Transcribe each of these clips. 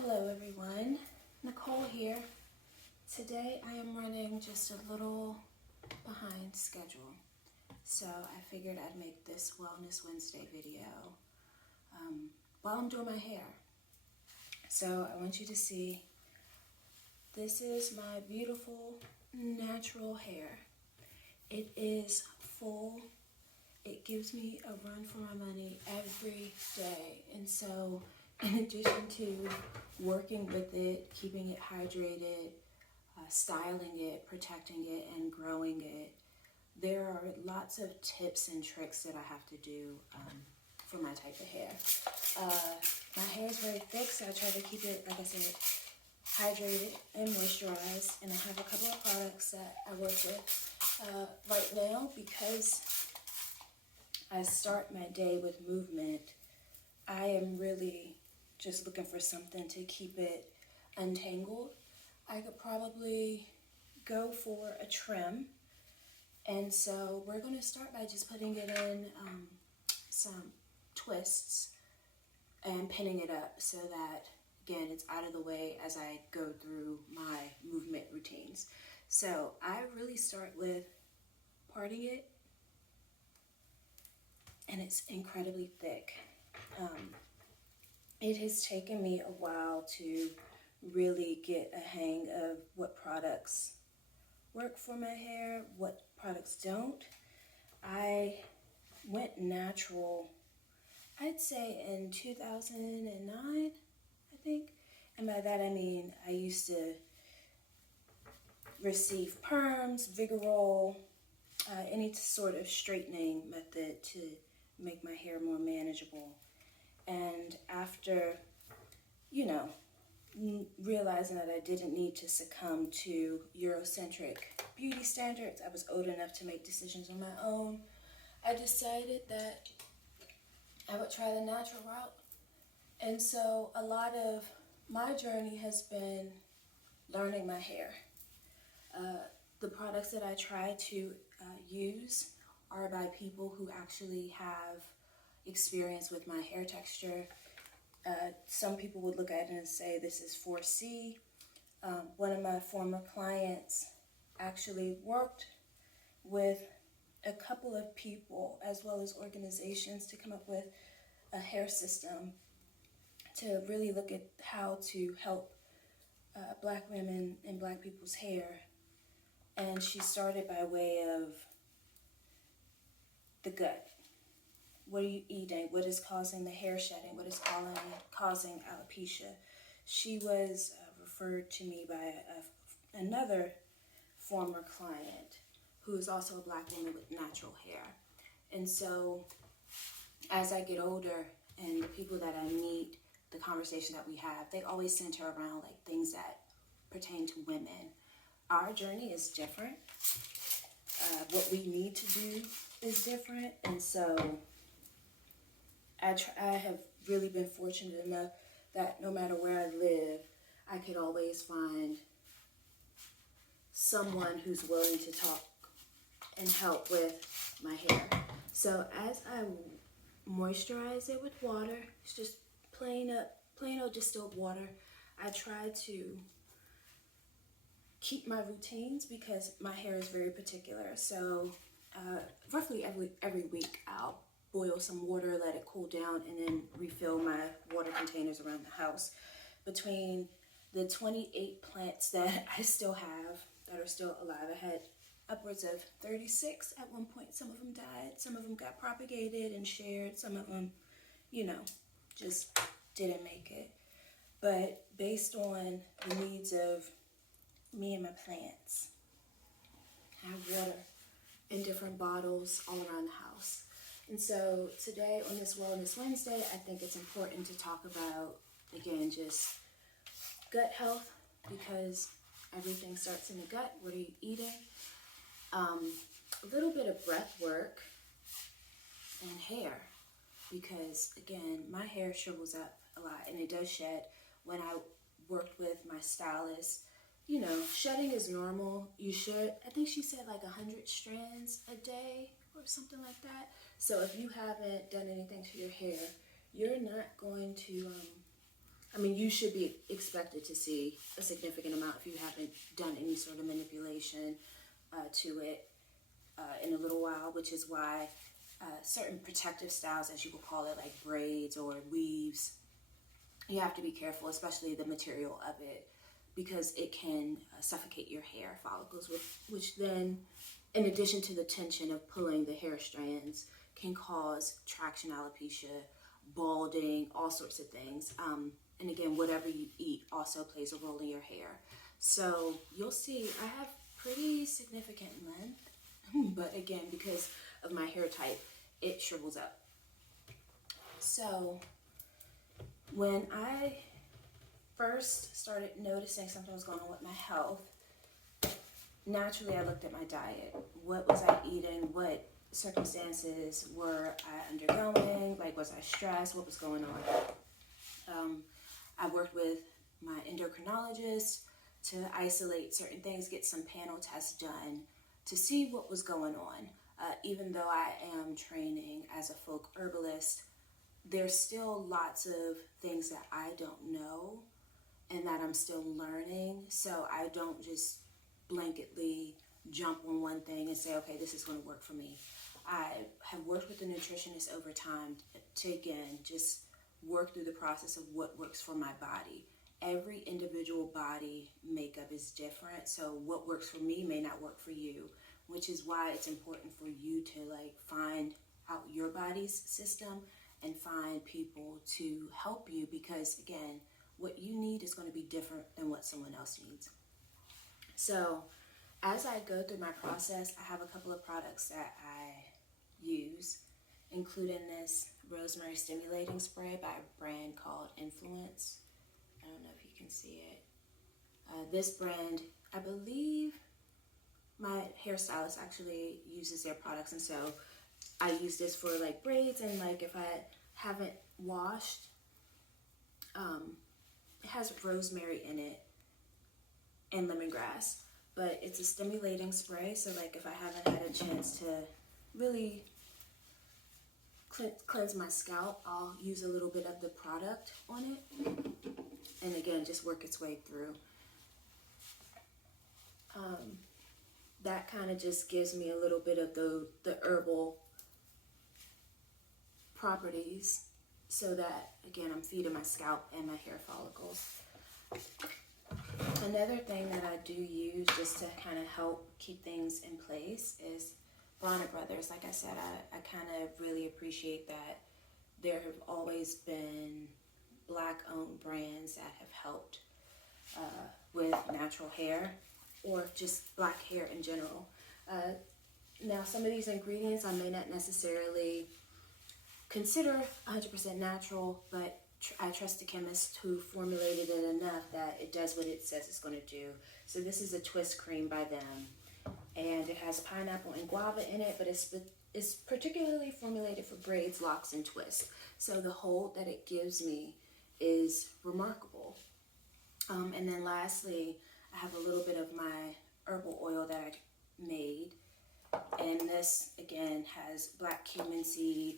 Hello everyone, Nicole here. Today I am running just a little behind schedule. So I figured I'd make this Wellness Wednesday video while I'm doing my hair. So I want you to see, this is my beautiful natural hair. It is full. It gives me a run for my money every day. And so in addition to working with it, keeping it hydrated, styling it, protecting it, and growing it, there are lots of tips and tricks that I have to do for my type of hair. My hair is very thick, so I try to keep it, like I said, hydrated and moisturized. And I have a couple of products that I work with right now because I start my day with movement. I am really just looking for something to keep it untangled. I could probably go for a trim. And so we're going to start by just putting it in some twists and pinning it up so that, again, it's out of the way as I go through my movement routines. So I really start with parting it, and it's incredibly thick. It has taken me a while to really get a hang of what products work for my hair, what products don't. I went natural, I'd say in 2009, I think. And by that I mean I used to receive perms, Vigorol, any sort of straightening method to make my hair more manageable. And after, realizing that I didn't need to succumb to Euro-centric beauty standards, I was old enough to make decisions on my own. I decided that I would try the natural route. And so a lot of my journey has been learning my hair. The products that I try to use are by people who actually have experience with my hair texture. Some people would look at it and say this is 4C. One of my former clients actually worked with a couple of people as well as organizations to come up with a hair system to really look at how to help Black women and Black people's hair. And she started by way of the gut. What are you eating? What is causing the hair shedding? What is causing alopecia? She was referred to me by another former client who is also a Black woman with natural hair. And so as I get older and the people that I meet, the conversation that we have, they always center around like things that pertain to women. Our journey is different. What we need to do is different. And so I have really been fortunate enough that no matter where I live, I could always find someone who's willing to talk and help with my hair. So as I moisturize it with water, it's just plain old distilled water. I try to keep my routines because my hair is very particular. So roughly every week I'll boil some water, let it cool down, and then refill my water containers around the house. Between the 28 plants that I still have that are still alive, I had upwards of 36 at one point. Some of them died, some of them got propagated and shared, some of them, just didn't make it. But based on the needs of me and my plants, I have water in different bottles all around the house. And so today on this Wellness Wednesday, I think it's important to talk about, again, just gut health, because everything starts in the gut. What are you eating? A little bit of breath work and hair, because again, my hair shrivels up a lot and it does shed. When I worked with my stylist, shedding is normal. You should, I think she said like 100 strands a day or something like that. So if you haven't done anything to your hair, you're not going to I mean, you should be expected to see a significant amount if you haven't done any sort of manipulation to it in a little while, which is why certain protective styles, as you will call it, like braids or weaves, you have to be careful, especially the material of it, because it can suffocate your hair follicles, which then, in addition to the tension of pulling the hair strands, can cause traction alopecia, balding, all sorts of things. And again, whatever you eat also plays a role in your hair. So you'll see I have pretty significant length, but again, because of my hair type, it shrivels up. So when I first started noticing something was going on with my health, naturally I looked at my diet. What was I eating? What circumstances were I undergoing? Like, was I stressed? What was going on? I worked with my endocrinologist to isolate certain things, get some panel tests done to see what was going on. Even though I am training as a folk herbalist, there's still lots of things that I don't know and that I'm still learning. So I don't just blanketly jump on one thing and say, okay, this is going to work for me. I have worked with a nutritionist over time to, again, just work through the process of what works for my body. Every individual body makeup is different, so what works for me may not work for you, which is why it's important for you to find out your body's system and find people to help you, because again, what you need is going to be different than what someone else needs. So as I go through my process, I have a couple of products that I use, including this rosemary stimulating spray by a brand called Influence. I don't know if you can see it. This brand, I believe my hairstylist actually uses their products, and so I use this for braids, and if I haven't washed, it has rosemary in it and lemongrass, but it's a stimulating spray, so if I haven't had a chance to really cleanse my scalp, I'll use a little bit of the product on it, and again, just work its way through. That kind of just gives me a little bit of the herbal properties, so that again, I'm feeding my scalp and my hair follicles. Another thing that I do use just to kind of help keep things in place is Bronner Brothers. Like I said, I kind of really appreciate that there have always been Black-owned brands that have helped with natural hair, or just Black hair in general. Now, some of these ingredients I may not necessarily consider 100% natural, but I trust the chemist who formulated it enough that it does what it says it's going to do. So this is a twist cream by them, and it has pineapple and guava in it, but it's particularly formulated for braids, locks, and twists. So the hold that it gives me is remarkable. And then lastly, I have a little bit of my herbal oil that I made, and this again has black cumin seed,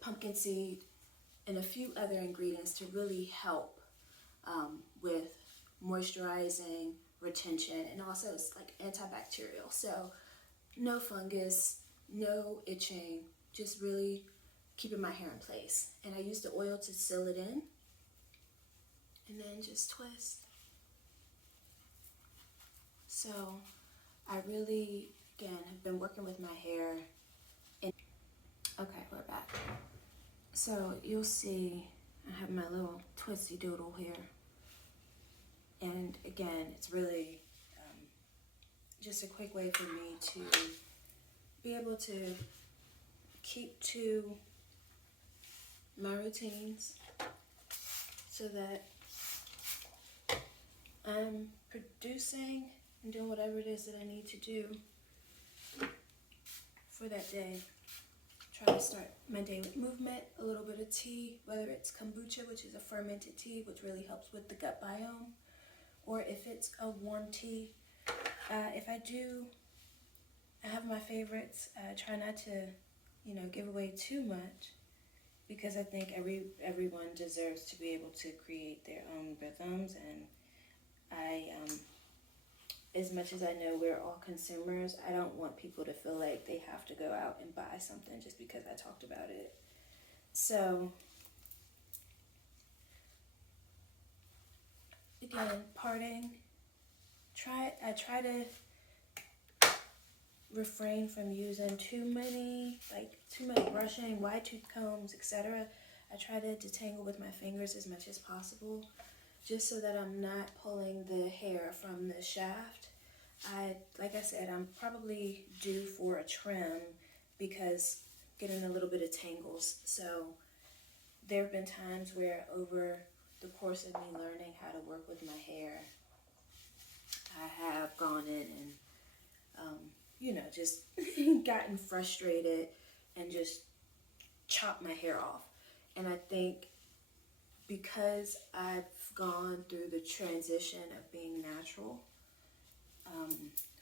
pumpkin seed, and a few other ingredients to really help with moisturizing, retention, and also it's antibacterial. So no fungus, no itching, just really keeping my hair in place. And I use the oil to seal it in, and then just twist. So I really, again, have been working with my hair. Okay, we're back. So you'll see I have my little twisty doodle here. And again, it's really just a quick way for me to be able to keep to my routines so that I'm producing and doing whatever it is that I need to do for that day. Try to start my day with movement, a little bit of tea, whether it's kombucha, which is a fermented tea, which really helps with the gut biome, or if it's a warm tea. If I have my favorites, try not to, give away too much. because I think everyone deserves to be able to create their own rhythms. And I, as much as I know we're all consumers, I don't want people to feel like they have to go out and buy something just because I talked about it. So, again, parting. I try to refrain from using too much brushing, wide tooth combs, etc. I try to detangle with my fingers as much as possible, just so that I'm not pulling the hair from the shaft. Like I said, I'm probably due for a trim because getting a little bit of tangles. So there have been times where over the course of me learning how to work with my hair, I have gone in and just gotten frustrated and just chopped my hair off. And I think because I've gone through the transition of being natural,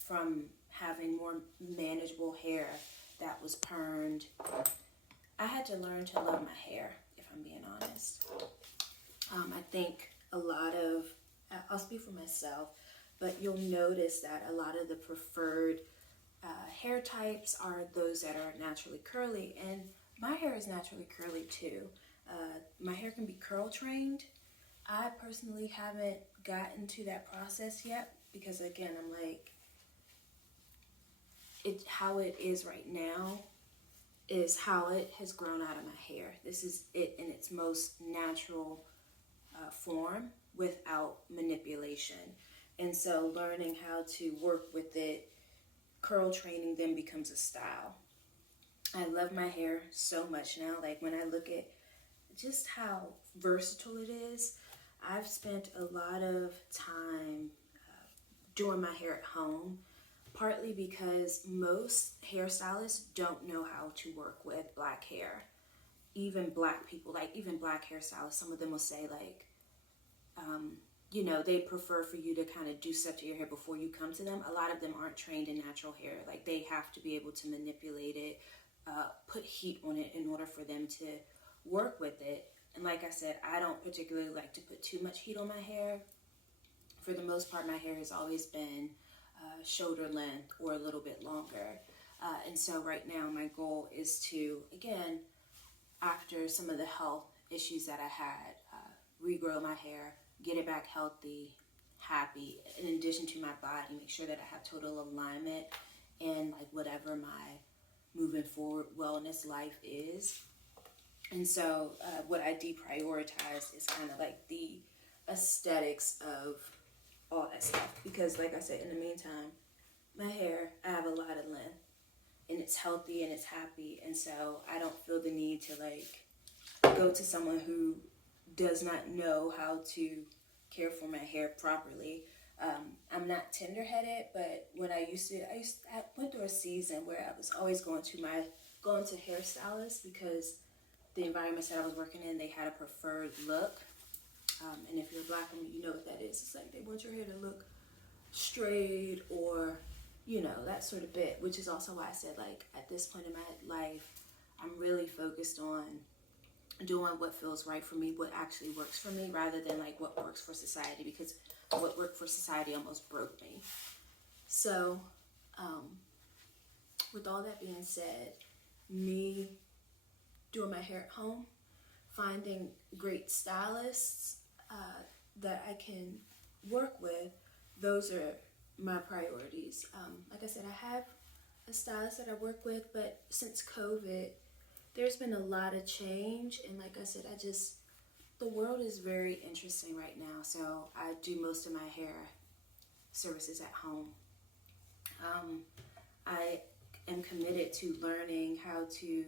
from having more manageable hair that was permed, I had to learn to love my hair, if I'm being honest. I think I'll speak for myself, but you'll notice that a lot of the preferred hair types are those that are naturally curly, and my hair is naturally curly too. My hair can be curl trained. I personally haven't gotten to that process yet because, again, I'm like, how it is right now is how it has grown out of my hair. This is it in its most natural form without manipulation. And so learning how to work with it, curl training then becomes a style. I love my hair so much now. Like when I look at just how versatile it is, I've spent a lot of time doing my hair at home, partly because most hairstylists don't know how to work with black hair. Even black people, like even black hairstylists, some of them will say like, they prefer for you to kind of do stuff to your hair before you come to them. A lot of them aren't trained in natural hair. Like they have to be able to manipulate it, put heat on it in order for them to work with it. And like I said, I don't particularly like to put too much heat on my hair. For the most part, my hair has always been shoulder length or a little bit longer. And so right now my goal is to, again, after some of the health issues that I had, regrow my hair, get it back healthy, happy, in addition to my body, make sure that I have total alignment in like whatever my moving forward wellness life is. And so what I deprioritize is kind of like the aesthetics of all that stuff. Because like I said, in the meantime, my hair, I have a lot of length and it's healthy and it's happy. And so I don't feel the need to like go to someone who does not know how to care for my hair properly. I'm not tender-headed, but when I went through a season where I was always going to hairstylists because the environments that I was working in, they had a preferred look. And if you're a black woman, you know what that is. It's like they want your hair to look straight or, that sort of bit, which is also why I said, like, at this point in my life, I'm really focused on doing what feels right for me, what actually works for me, rather than like what works for society, because what worked for society almost broke me. So, with all that being said, me doing my hair at home, finding great stylists that I can work with, those are my priorities. Like I said, I have a stylist that I work with, but since COVID, there's been a lot of change. And like I said, the world is very interesting right now. So I do most of my hair services at home. I am committed to learning how to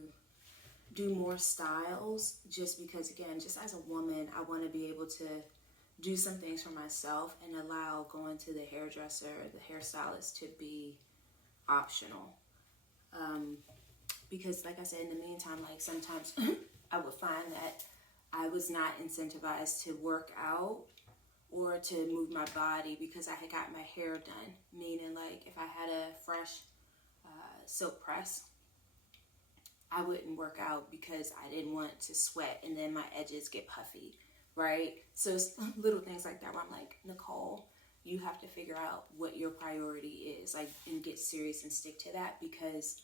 do more styles just because, again, just as a woman, I want to be able to do some things for myself and allow going to the hairdresser, the hairstylist to be optional. Because like I said, in the meantime, like sometimes I would find that I was not incentivized to work out or to move my body because I had got my hair done. Meaning like if I had a fresh silk press, I wouldn't work out because I didn't want to sweat and then my edges get puffy, right? So it's little things like that where I'm like, Nicole, you have to figure out what your priority is, like, and get serious and stick to that, because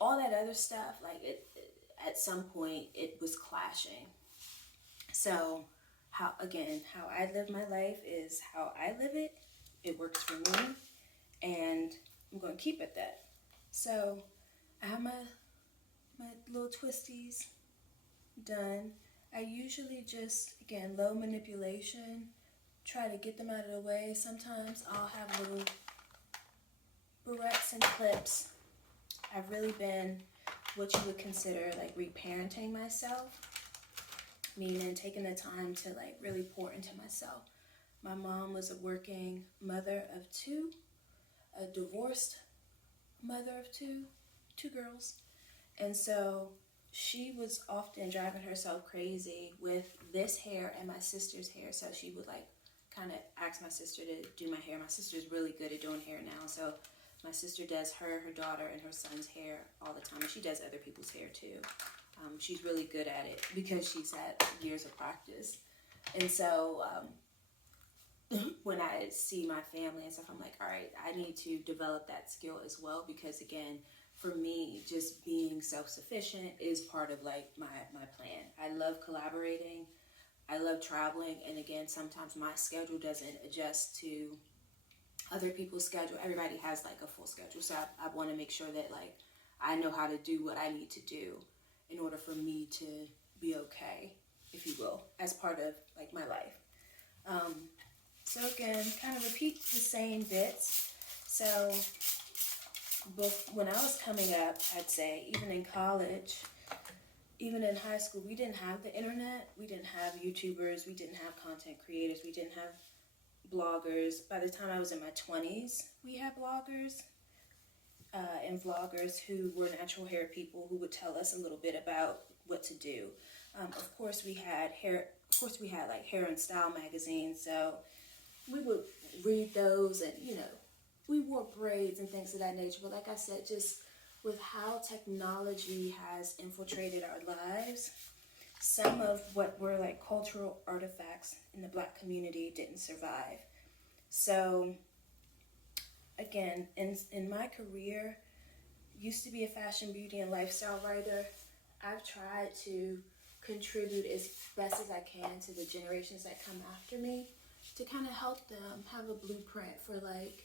all that other stuff, like, at some point it was clashing. So how I live my life is how I live it. It works for me, and I'm going to keep it that. So I have my little twisties done. I usually just, again, low manipulation, try to get them out of the way. Sometimes I'll have little barrettes and clips. I've really been what you would consider like reparenting myself, meaning taking the time to like really pour into myself. My mom was a working mother of two, a divorced mother of two girls. And so she was often driving herself crazy with this hair and my sister's hair. So she would like kind of ask my sister to do my hair. My sister's really good at doing hair now. So my sister does her daughter, and her son's hair all the time. And she does other people's hair too. She's really good at it because she's had years of practice. And so when I see my family and stuff, I'm like, all right, I need to develop that skill as well, because again, for me, just being self-sufficient is part of like my plan. I love collaborating. I love traveling. And again, sometimes my schedule doesn't adjust to other people's schedule. Everybody has like a full schedule. So I want to make sure that like I know how to do what I need to do in order for me to be okay, if you will, as part of like my life. So again, kind of repeat the same bits. So when I was coming up, I'd say even in college, even in high school, we didn't have the internet. We didn't have YouTubers. We didn't have content creators. We didn't have bloggers. By the time I was in my 20s, we had bloggers and vloggers who were natural hair people who would tell us a little bit about what to do. Of course, we had like hair and style magazines, so we would read those, and we wore braids and things of that nature. But like I said, just with how technology has infiltrated our lives, some of what were like cultural artifacts in the Black community didn't survive. So again, in my career, used to be a fashion, beauty, and lifestyle writer. I've tried to contribute as best as I can to the generations that come after me to kind of help them have a blueprint for like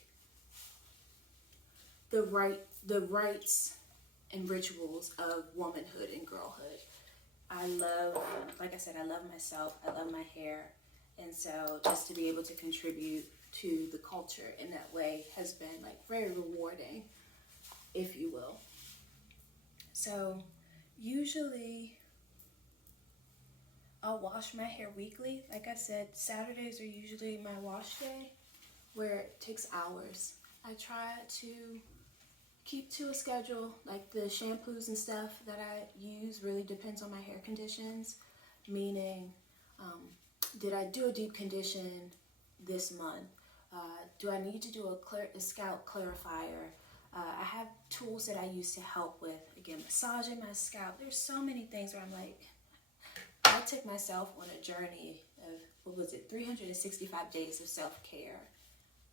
the rights and rituals of womanhood and girlhood. I love, like I said, I love myself. I love my hair. And so just to be able to contribute to the culture in that way has been like very rewarding, if you will. So usually I'll wash my hair weekly. Like I said, Saturdays are usually my wash day, where it takes hours. I try to keep to a schedule. Like the shampoos and stuff that I use really depends on my hair conditions, meaning did I do a deep condition this month? Do I need to do a scalp clarifier? I have tools that I use to help with, again, massaging my scalp. There's so many things where I'm like, I took myself on a journey of, 365 days of self-care.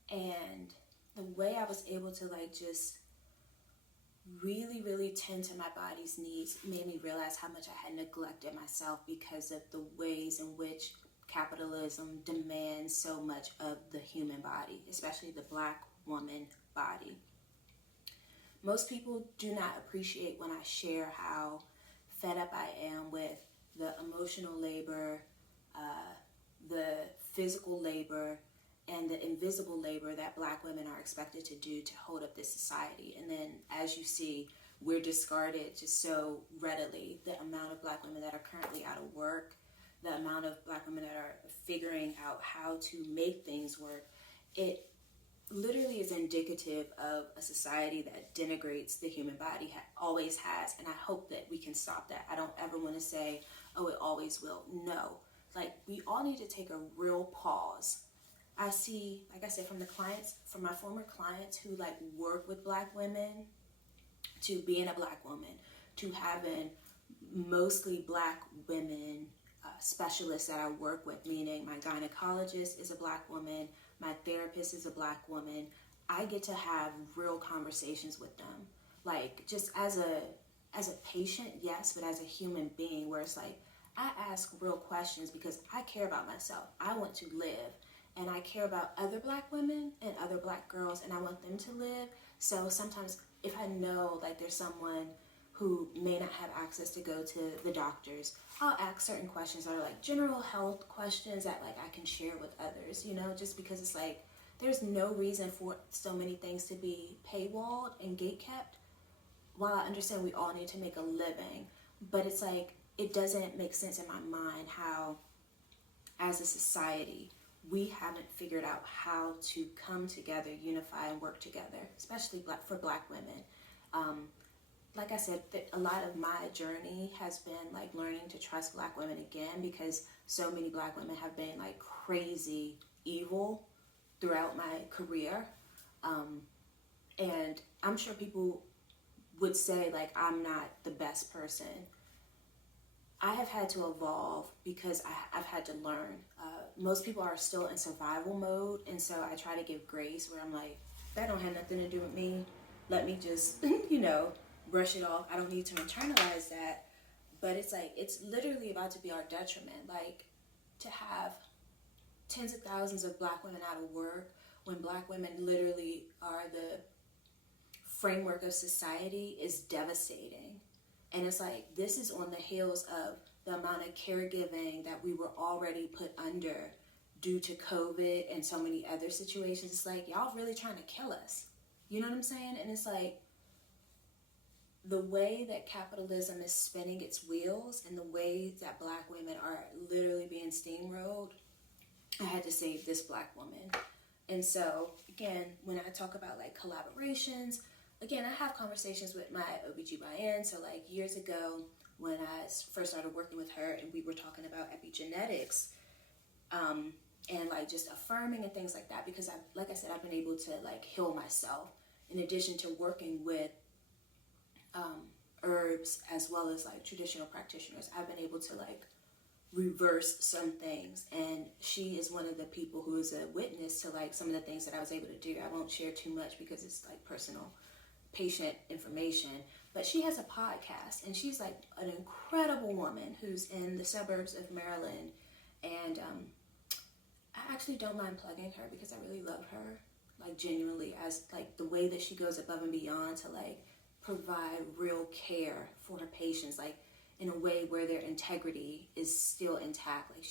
And the way I was able to like just really, really tend to my body's needs made me realize how much I had neglected myself because of the ways in which capitalism demands so much of the human body, especially the Black woman body. Most people do not appreciate when I share how fed up I am with the emotional labor, the physical labor, and the invisible labor that Black women are expected to do to hold up this society. And then, as you see, we're discarded just so readily. The amount of Black women that are currently out of work, the amount of Black women that are figuring out how to make things work, it literally is indicative of a society that denigrates the human body, always has, and I hope that we can stop that. I don't ever want to say, oh, it always will. No. Like, we all need to take a real pause. I see, like I said, from my former clients who like work with Black women, to being a Black woman, to having mostly Black women specialists that I work with, meaning my gynecologist is a Black woman, my therapist is a Black woman. I get to have real conversations with them, like just as a patient, yes, but as a human being, where it's like I ask real questions because I care about myself. I want to live, and I care about other Black women and other Black girls, and I want them to live. So sometimes if I know like there's someone who may not have access to go to the doctors, I'll ask certain questions that are like general health questions that like I can share with others, you know, just because it's like there's no reason for so many things to be paywalled and gatekept. While I understand we all need to make a living, but it's like it doesn't make sense in my mind how as a society we haven't figured out how to come together, unify, and work together, especially for Black women. Like I said, a lot of my journey has been like learning to trust Black women again, because so many Black women have been like crazy evil throughout my career. And I'm sure people would say like I'm not the best person. I have had to evolve because I've had to learn. Most people are still in survival mode, and so I try to give grace where I'm like, that don't have nothing to do with me. Let me just, brush it off. I don't need to internalize that. But it's like, it's literally about to be our detriment. Like, to have tens of thousands of Black women out of work when Black women literally are the framework of society is devastating. And it's like, this is on the heels of the amount of caregiving that we were already put under due to COVID and so many other situations. It's like, y'all really trying to kill us. You know what I'm saying? And it's like, the way that capitalism is spinning its wheels and the way that Black women are literally being steamrolled, I had to save this Black woman. And so, again, when I talk about like collaborations, again, I have conversations with my OBGYN. So like years ago when I first started working with her and we were talking about epigenetics, and like just affirming and things like that, because like I said, I've been able to like heal myself in addition to working with herbs as well as like traditional practitioners. I've been able to like reverse some things, and she is one of the people who is a witness to like some of the things that I was able to do. I won't share too much because it's like personal patient information, but she has a podcast, and she's like an incredible woman who's in the suburbs of Maryland, and I actually don't mind plugging her because I really love her, like genuinely, as like the way that she goes above and beyond to like provide real care for her patients, like in a way where their integrity is still intact. Like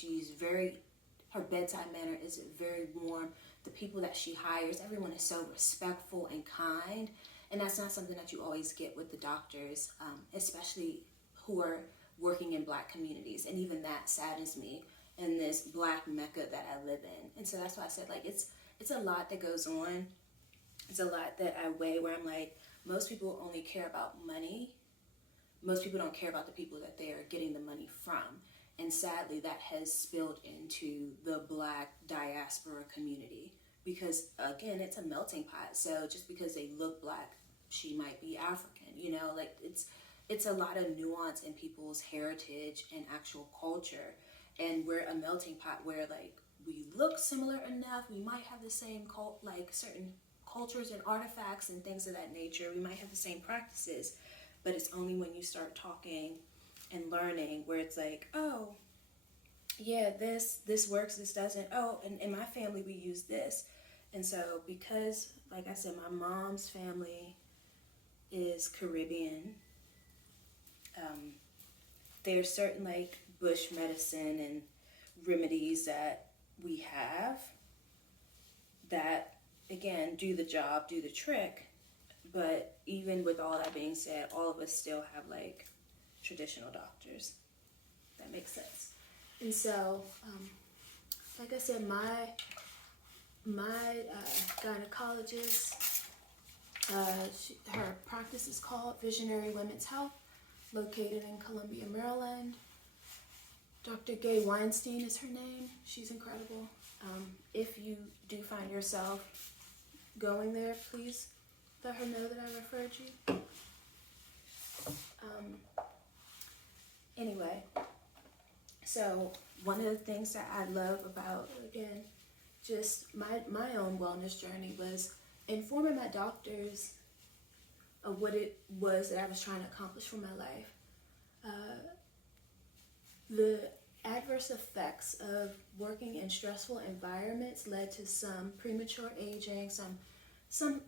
her bedside manner is very warm. The people that she hires, everyone is so respectful and kind. And that's not something that you always get with the doctors, especially who are working in Black communities. And even that saddens me in this Black Mecca that I live in. And so that's why I said, like, it's a lot that goes on. It's a lot that I weigh where I'm like, most people only care about money. Most people don't care about the people that they are getting the money from. And sadly, that has spilled into the Black diaspora community. Because, again, it's a melting pot. So just because they look Black, she might be African, like it's a lot of nuance in people's heritage and actual culture. And we're a melting pot where like we look similar enough. We might have the same like certain cultures and artifacts and things of that nature. We might have the same practices, but it's only when you start talking and learning where it's like, oh, yeah, this works, this doesn't. Oh, and in my family we use this. And so because, like I said, my mom's family is Caribbean, there's certain like bush medicine and remedies that we have that, again, do the job, do the trick. But even with all that being said, all of us still have like traditional doctors. That makes sense. And so, like I said, my gynecologist, her practice is called Visionary Women's Health, located in Columbia, Maryland. Dr. Gay Weinstein is her name. She's incredible. If you do find yourself going there, please let her know that I referred you. Anyway, so one of the things that I love about, again, just my own wellness journey was informing my doctors of what it was that I was trying to accomplish for my life. The adverse effects of working in stressful environments led to some premature aging, some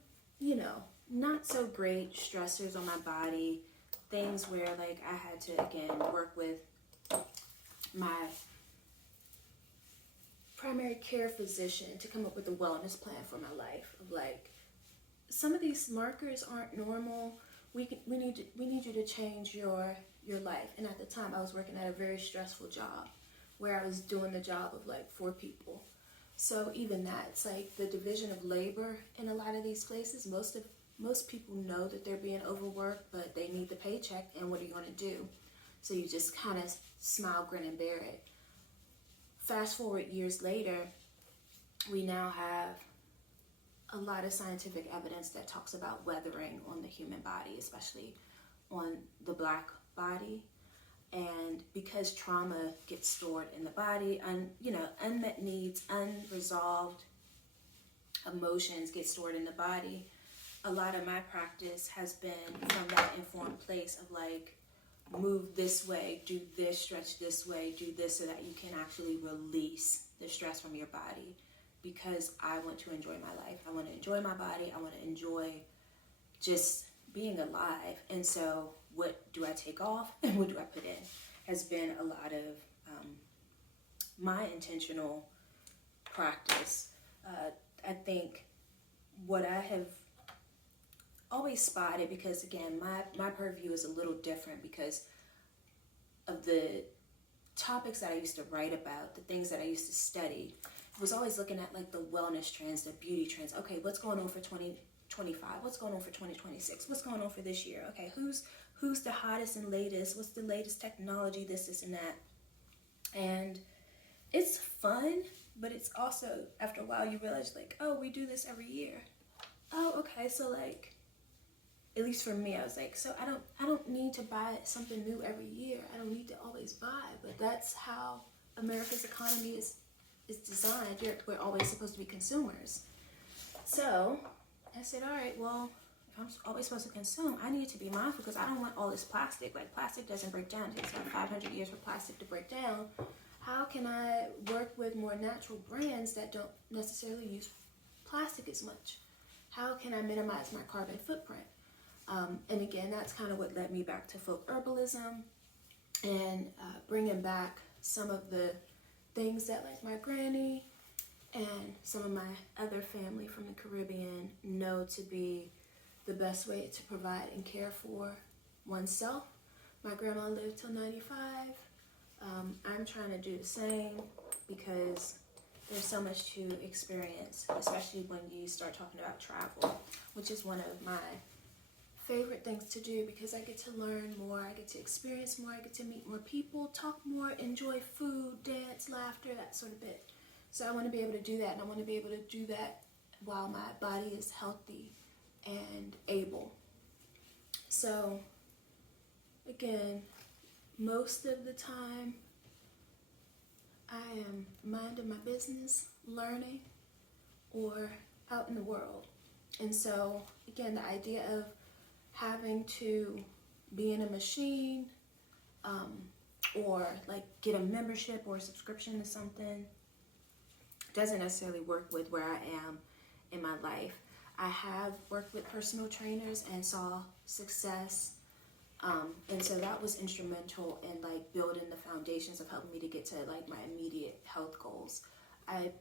not so great stressors on my body, things where like I had to again work with my primary care physician to come up with a wellness plan for my life of like, some of these markers aren't normal. We need you to change your life. And at the time I was working at a very stressful job where I was doing the job of like 4 people. So even that, it's like the division of labor in a lot of these places. Most people know that they're being overworked, but they need the paycheck, and what are you going to do? So you just kind of smile, grin, and bear it. Fast forward years later, we now have a lot of scientific evidence that talks about weathering on the human body, especially on the Black body. And because trauma gets stored in the body, and unmet needs, unresolved emotions get stored in the body, a lot of my practice has been from that informed place of like, move this way, do this, stretch this way, do this, so that you can actually release the stress from your body. Because I want to enjoy my life. I want to enjoy my body. I want to enjoy just being alive. And so what do I take off and what do I put in has been a lot of my intentional practice. I think what I have always spotted, because again, my purview is a little different because of the topics that I used to write about, the things that I used to study. I was always looking at like the wellness trends, the beauty trends. Okay, what's going on for 2025? What's going on for 2026? What's going on for this year? Okay, who's the hottest and latest? What's the latest technology? This, and that. And it's fun, but it's also, after a while, you realize like, oh, we do this every year. Oh, okay, so like, at least for me, I was like, so I don't need to buy something new every year. I don't need to always buy, but that's how America's economy is designed. We're always supposed to be consumers. So I said, all right, well, if I'm always supposed to consume, I need to be mindful because I don't want all this plastic. Like, plastic doesn't break down. It takes about 500 years for plastic to break down. How can I work with more natural brands that don't necessarily use plastic as much? How can I minimize my carbon footprint? And again, that's kind of what led me back to folk herbalism and bringing back some of the things that like my granny and some of my other family from the Caribbean know to be the best way to provide and care for oneself. My grandma lived till 95. I'm trying to do the same because there's so much to experience, especially when you start talking about travel, which is one of my favorite things to do because I get to learn more, I get to experience more, I get to meet more people, talk more, enjoy food, dance, laughter, that sort of bit. So I want to be able to do that, and I want to be able to do that while my body is healthy and able. So again, most of the time I am minding my business, learning, or out in the world. And so again, the idea of having to be in a machine or like get a membership or a subscription to something doesn't necessarily work with where I am in my life. I have worked with personal trainers and saw success, and so that was instrumental in like building the foundations of helping me to get to like my immediate health goals. At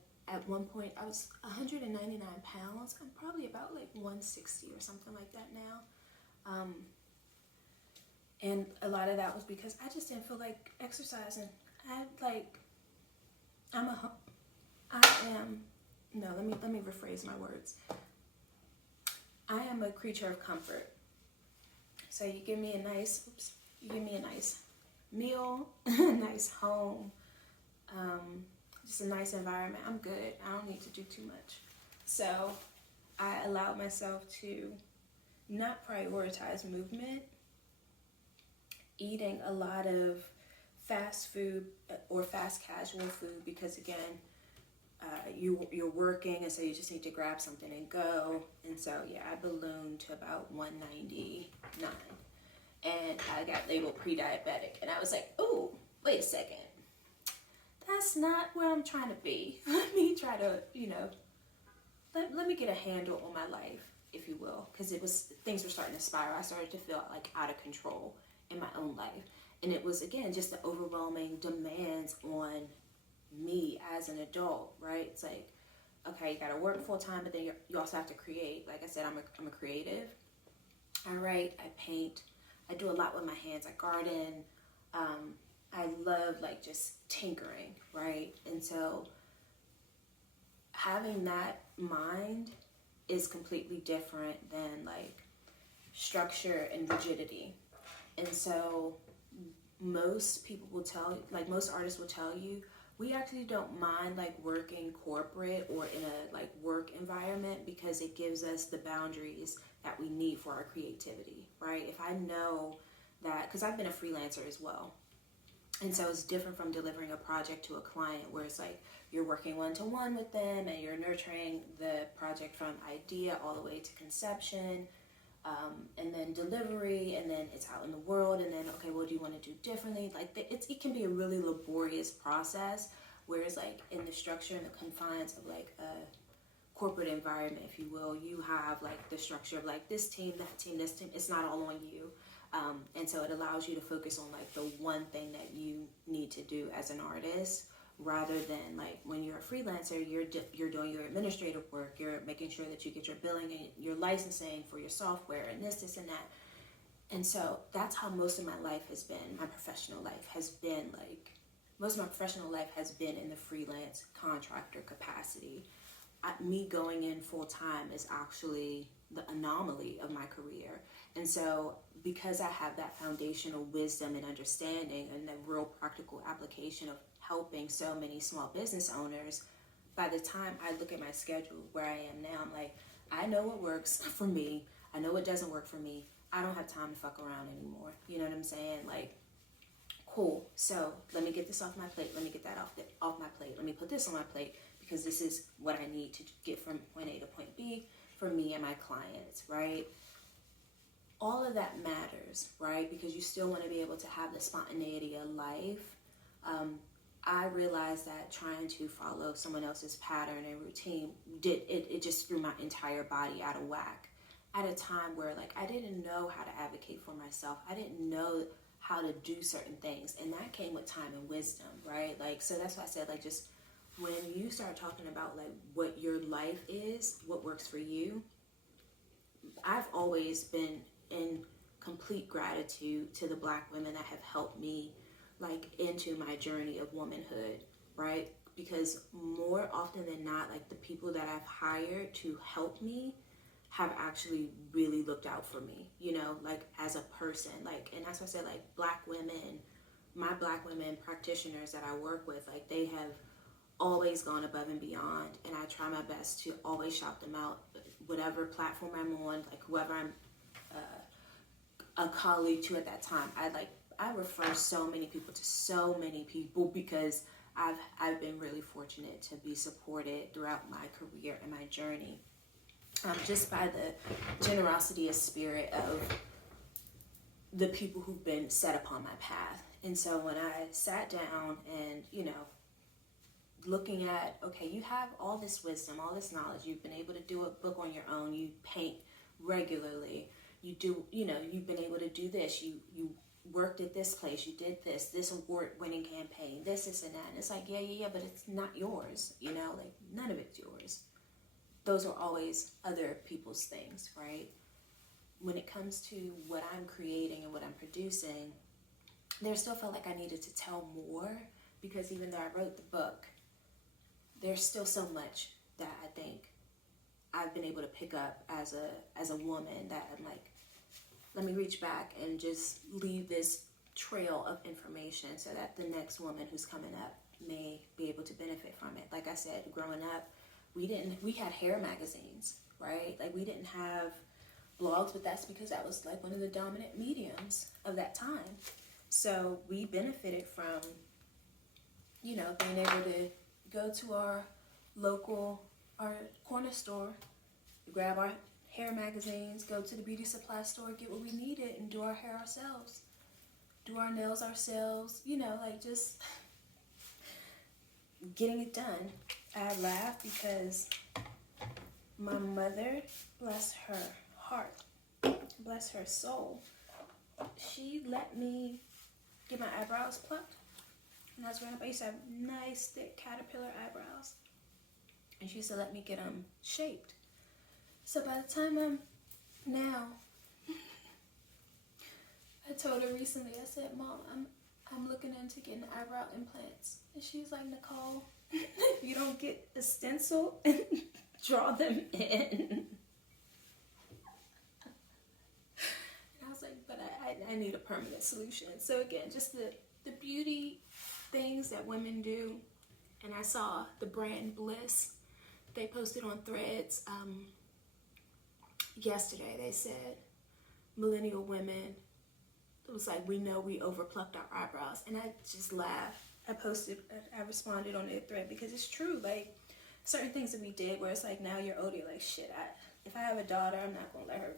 one point I was 199 pounds. I'm probably about like 160 or something like that now. And a lot of that was because I just didn't feel like exercising. Let me rephrase my words. I am a creature of comfort. So you give me a nice meal, a nice home, just a nice environment. I'm good. I don't need to do too much. So I allowed myself to not prioritize movement eating a lot of fast food or fast casual food because, again, you're working, and so you just need to grab something and go. And so, yeah, I ballooned to about 199. And I got labeled pre-diabetic. And I was like, oh, wait a second. That's not where I'm trying to be. Let me try to, let me get a handle on my life, if you will. Because things were starting to spiral. I started to feel like out of control in my own life. And it was, again, just the overwhelming demands on me as an adult, right? It's like, okay, you got to work full time, but then you also have to create. Like I said, I'm a creative. I write, I paint, I do a lot with my hands. I garden. I love like just tinkering, right? And so having that mind is completely different than like structure and rigidity. And so most people will tell, like most artists will tell you, we actually don't mind like working corporate or in a like work environment because it gives us the boundaries that we need for our creativity, right? If I know that, because I've been a freelancer as well. And so it's different from delivering a project to a client where it's like you're working one-to-one with them and you're nurturing the project from idea all the way to conception, and then delivery, and then it's out in the world, and then, okay, what do you want to do differently? Like it can be a really laborious process, whereas like in the structure and the confines of like a corporate environment, if you will, you have like the structure of like this team, that team, this team. It's not all on you. And so it allows you to focus on like the one thing that you need to do as an artist, rather than like when you're a freelancer, you're doing your administrative work, you're making sure that you get your billing and your licensing for your software and this and that. And so that's how most of my life has been. My professional life has been like, most of my professional life has been in the freelance contractor capacity. Me going in full time is actually the anomaly of my career. And so because I have that foundational wisdom and understanding and the real practical application of helping so many small business owners, by the time I look at my schedule where I am now, I'm like, I know what works for me. I know what doesn't work for me. I don't have time to fuck around anymore. You know what I'm saying? Like, cool. So let me get this off my plate. Let me get that off my plate. Let me put this on my plate because this is what I need to get from point A to point B for me and my clients, right? All of that matters, right? Because you still want to be able to have the spontaneity of life. I realized that trying to follow someone else's pattern and routine it just threw my entire body out of whack at a time where like I didn't know how to advocate for myself. I didn't know how to do certain things, and that came with time and wisdom, right? Like, so that's why I said, like, just when you start talking about like what your life is, what works for you, I've always been in complete gratitude to the Black women that have helped me like into my journey of womanhood, right? Because more often than not, like the people that I've hired to help me have actually really looked out for me, you know, like as a person, like, and that's why I said like Black women, my Black women practitioners that I work with, like they have always gone above and beyond, and I try my best to always shout them out, whatever platform I'm on, like whoever I'm a colleague to at that time. I refer so many people to so many people because I've been really fortunate to be supported throughout my career and my journey, just by the generosity of spirit of the people who've been set upon my path. And so when I sat down and, you know, looking at, okay, you have all this wisdom, all this knowledge, you've been able to do a book on your own, you paint regularly, you do, you know, you've been able to do this, you worked at this place, you did this award-winning campaign, this and that. And it's like, yeah, but it's not yours, you know, like none of it's yours. Those are always other people's things, right? When it comes to what I'm creating and what I'm producing, there still felt like I needed to tell more, because even though I wrote the book, there's still so much that I think I've been able to pick up as a woman that I'm like, let me reach back and just leave this trail of information so that the next woman who's coming up may be able to benefit from it. Like I said, growing up, we had hair magazines, right? Like we didn't have blogs, but that's because that was like one of the dominant mediums of that time. So we benefited from, you know, being able to go to our corner store, grab our hair magazines, go to the beauty supply store, get what we needed, and do our hair ourselves, do our nails ourselves, you know, like just getting it done. I laugh because my mother, bless her heart, bless her soul, she let me get my eyebrows plucked. And that's when I used to have nice, thick caterpillar eyebrows. And she used to let me get them shaped. So by the time now, I told her recently, I said, Mom, I'm looking into getting eyebrow implants. And she's like, Nicole, if you don't get a stencil and draw them in. And I was like, but I need a permanent solution. So again, just the beauty things that women do. And I saw the brand Bliss. They posted on Threads yesterday. They said, millennial women, it was like, we know we overplucked our eyebrows. And I just laughed. I responded on their thread because it's true. Like, certain things that we did where it's like, now you're older, you're like, shit, if I have a daughter, I'm not going to let her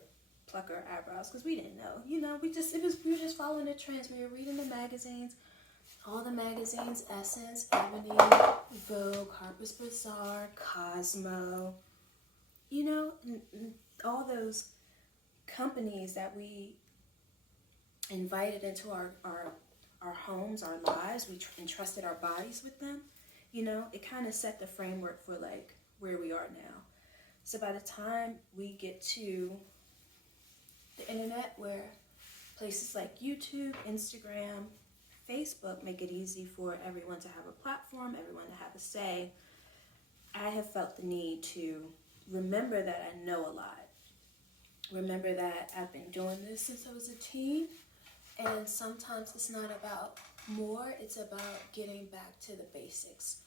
pluck her eyebrows because we didn't know. You know, we were just following the trends. We were reading the magazines, all the magazines, Essence, Ebony, Vogue, Harper's Bazaar, Cosmo, you know, and all those companies that we invited into our homes, our lives. We entrusted our bodies with them. You know, it kind of set the framework for like where we are now. So by the time we get to the internet, where places like YouTube, Instagram, Facebook make it easy for everyone to have a platform, everyone to have a say, I have felt the need to remember that I know a lot. Remember that I've been doing this since I was a teen. And sometimes it's not about more, it's about getting back to the basics.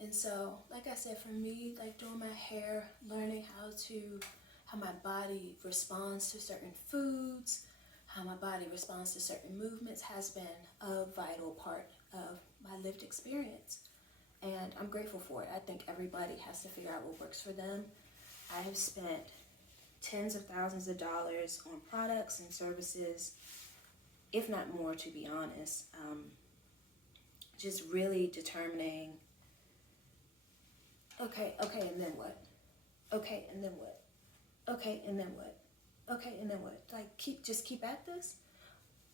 And so, like I said, for me, like doing my hair, learning how my body responds to certain foods, how my body responds to certain movements has been a vital part of my lived experience. And I'm grateful for it. I think everybody has to figure out what works for them. I have spent tens of thousands of dollars on products and services, if not more, to be honest. Just really determining, okay, and then what? Okay, and then what? Okay, and then what? Okay, and then what? Like, keep at this.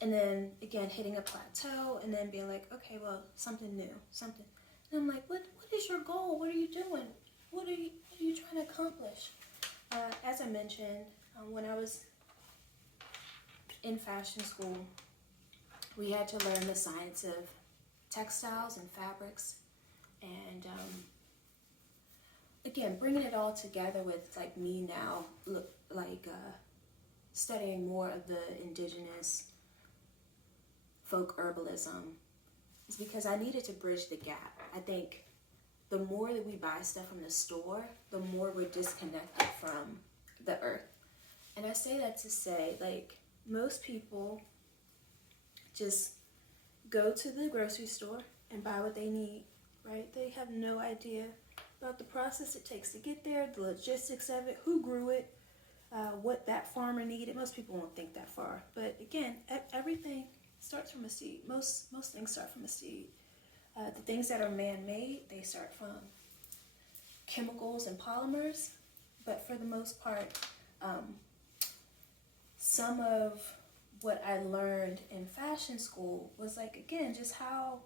And then, again, hitting a plateau and then being like, okay, well, something new, something. And I'm like, what is your goal? What are you doing? What are you trying to accomplish? As I mentioned, when I was in fashion school, we had to learn the science of textiles and fabrics, and again, bringing it all together with like me now, studying more of the indigenous folk herbalism, is because I needed to bridge the gap. I think the more that we buy stuff from the store, the more we're disconnected from the earth. And I say that to say, like, most people just go to the grocery store and buy what they need, right? They have no idea about the process it takes to get there, the logistics of it, who grew it, what that farmer needed. Most people won't think that far. But again, everything starts from a seed. Most things start from a seed. The things that are man-made, they start from chemicals and polymers. But for the most part, some of what I learned in fashion school was like, again, just how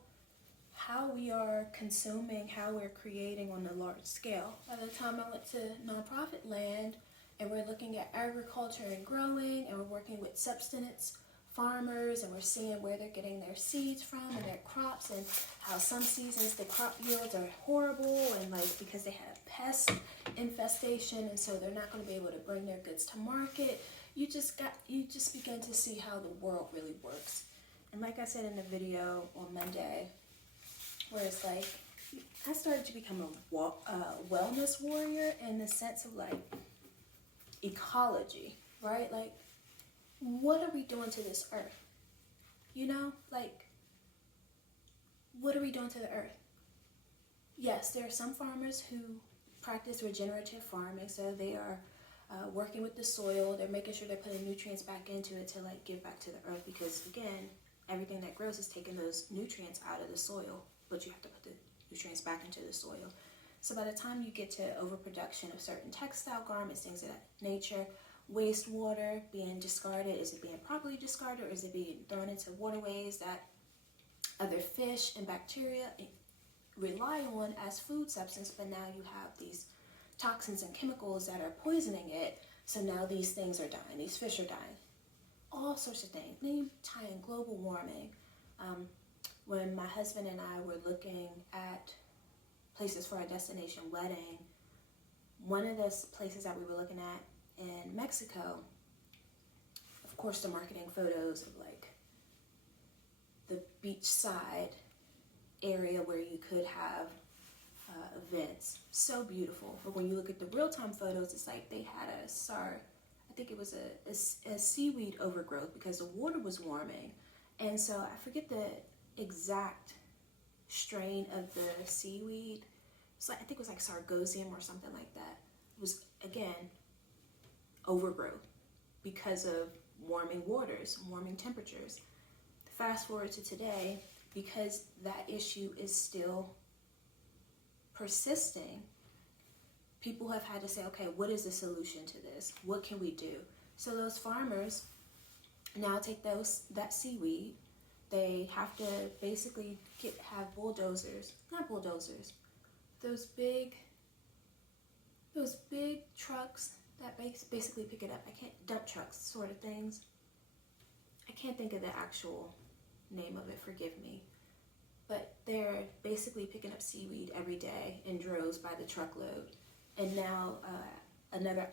we are consuming, how we're creating on a large scale. By the time I went to nonprofit land and we're looking at agriculture and growing, and we're working with subsistence farmers, and we're seeing where they're getting their seeds from and their crops, and how some seasons the crop yields are horrible, and like because they have pest infestation, and so they're not going to be able to bring their goods to market. You just begin to see how the world really works. And like I said in the video on Monday, where it's like I started to become a wellness warrior in the sense of like ecology, right? Like, what are we doing to this earth? You know, like, what are we doing to the earth? Yes, there are some farmers who practice regenerative farming, so they are working with the soil. They're making sure they're putting nutrients back into it to like give back to the earth, because again, everything that grows is taking those nutrients out of the soil, but you have to put the nutrients back into the soil. So by the time you get to overproduction of certain textile garments, things of that nature, wastewater being discarded, is it being properly discarded, or is it being thrown into waterways that other fish and bacteria rely on as food substance, but now you have these toxins and chemicals that are poisoning it, so now these things are dying, these fish are dying, all sorts of things. Then you tie in global warming. When my husband and I were looking at places for our destination wedding, one of the places that we were looking at in Mexico, of course the marketing photos of like the beachside area where you could have events, so beautiful. But when you look at the real-time photos, it's like they had I think it was a seaweed overgrowth because the water was warming. And so I forget the exact strain of the seaweed. It's like, I think it was like Sargosium or something like that. It was, again, overgrowth because of warming waters, warming temperatures. Fast forward to today, because that issue is still persisting, people have had to say, okay, what is the solution to this? What can we do? So those farmers now take that seaweed. They have to basically have bulldozers, not bulldozers, those big trucks that basically pick it up. Dump trucks sort of things. I can't think of the actual name of it, forgive me. But they're basically picking up seaweed every day in droves by the truckload. And now another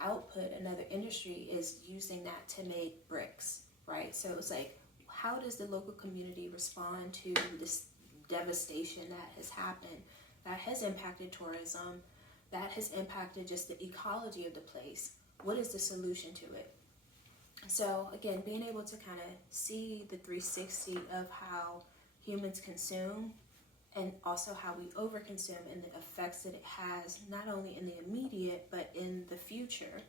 industry is using that to make bricks, right? So it's like, how does the local community respond to this devastation that has happened, that has impacted tourism, that has impacted just the ecology of the place? What is the solution to it? So again, being able to kind of see the 360 of how humans consume, and also how we overconsume, and the effects that it has not only in the immediate but in the future.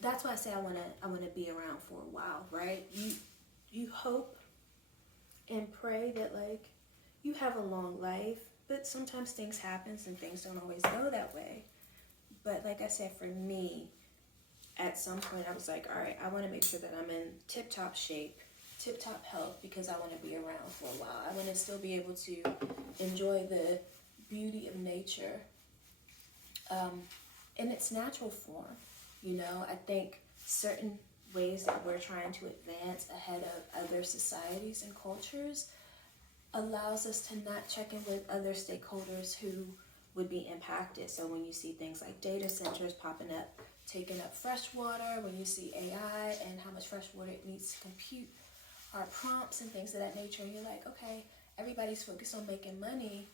That's why I say I want to be around for a while, right? You hope and pray that like you have a long life, but sometimes things happen and things don't always go that way. But like I said, for me, at some point I was like, all right, I want to make sure that I'm in tip-top shape, tip-top health, because I want to be around for a while. I want to still be able to enjoy the beauty of nature in its natural form. You know, I think certain ways that we're trying to advance ahead of other societies and cultures allows us to not check in with other stakeholders who would be impacted. So when you see things like data centers popping up, taking up fresh water, when you see AI and how much fresh water it needs to compute our prompts and things of that nature, and you're like, okay, everybody's focused on making money.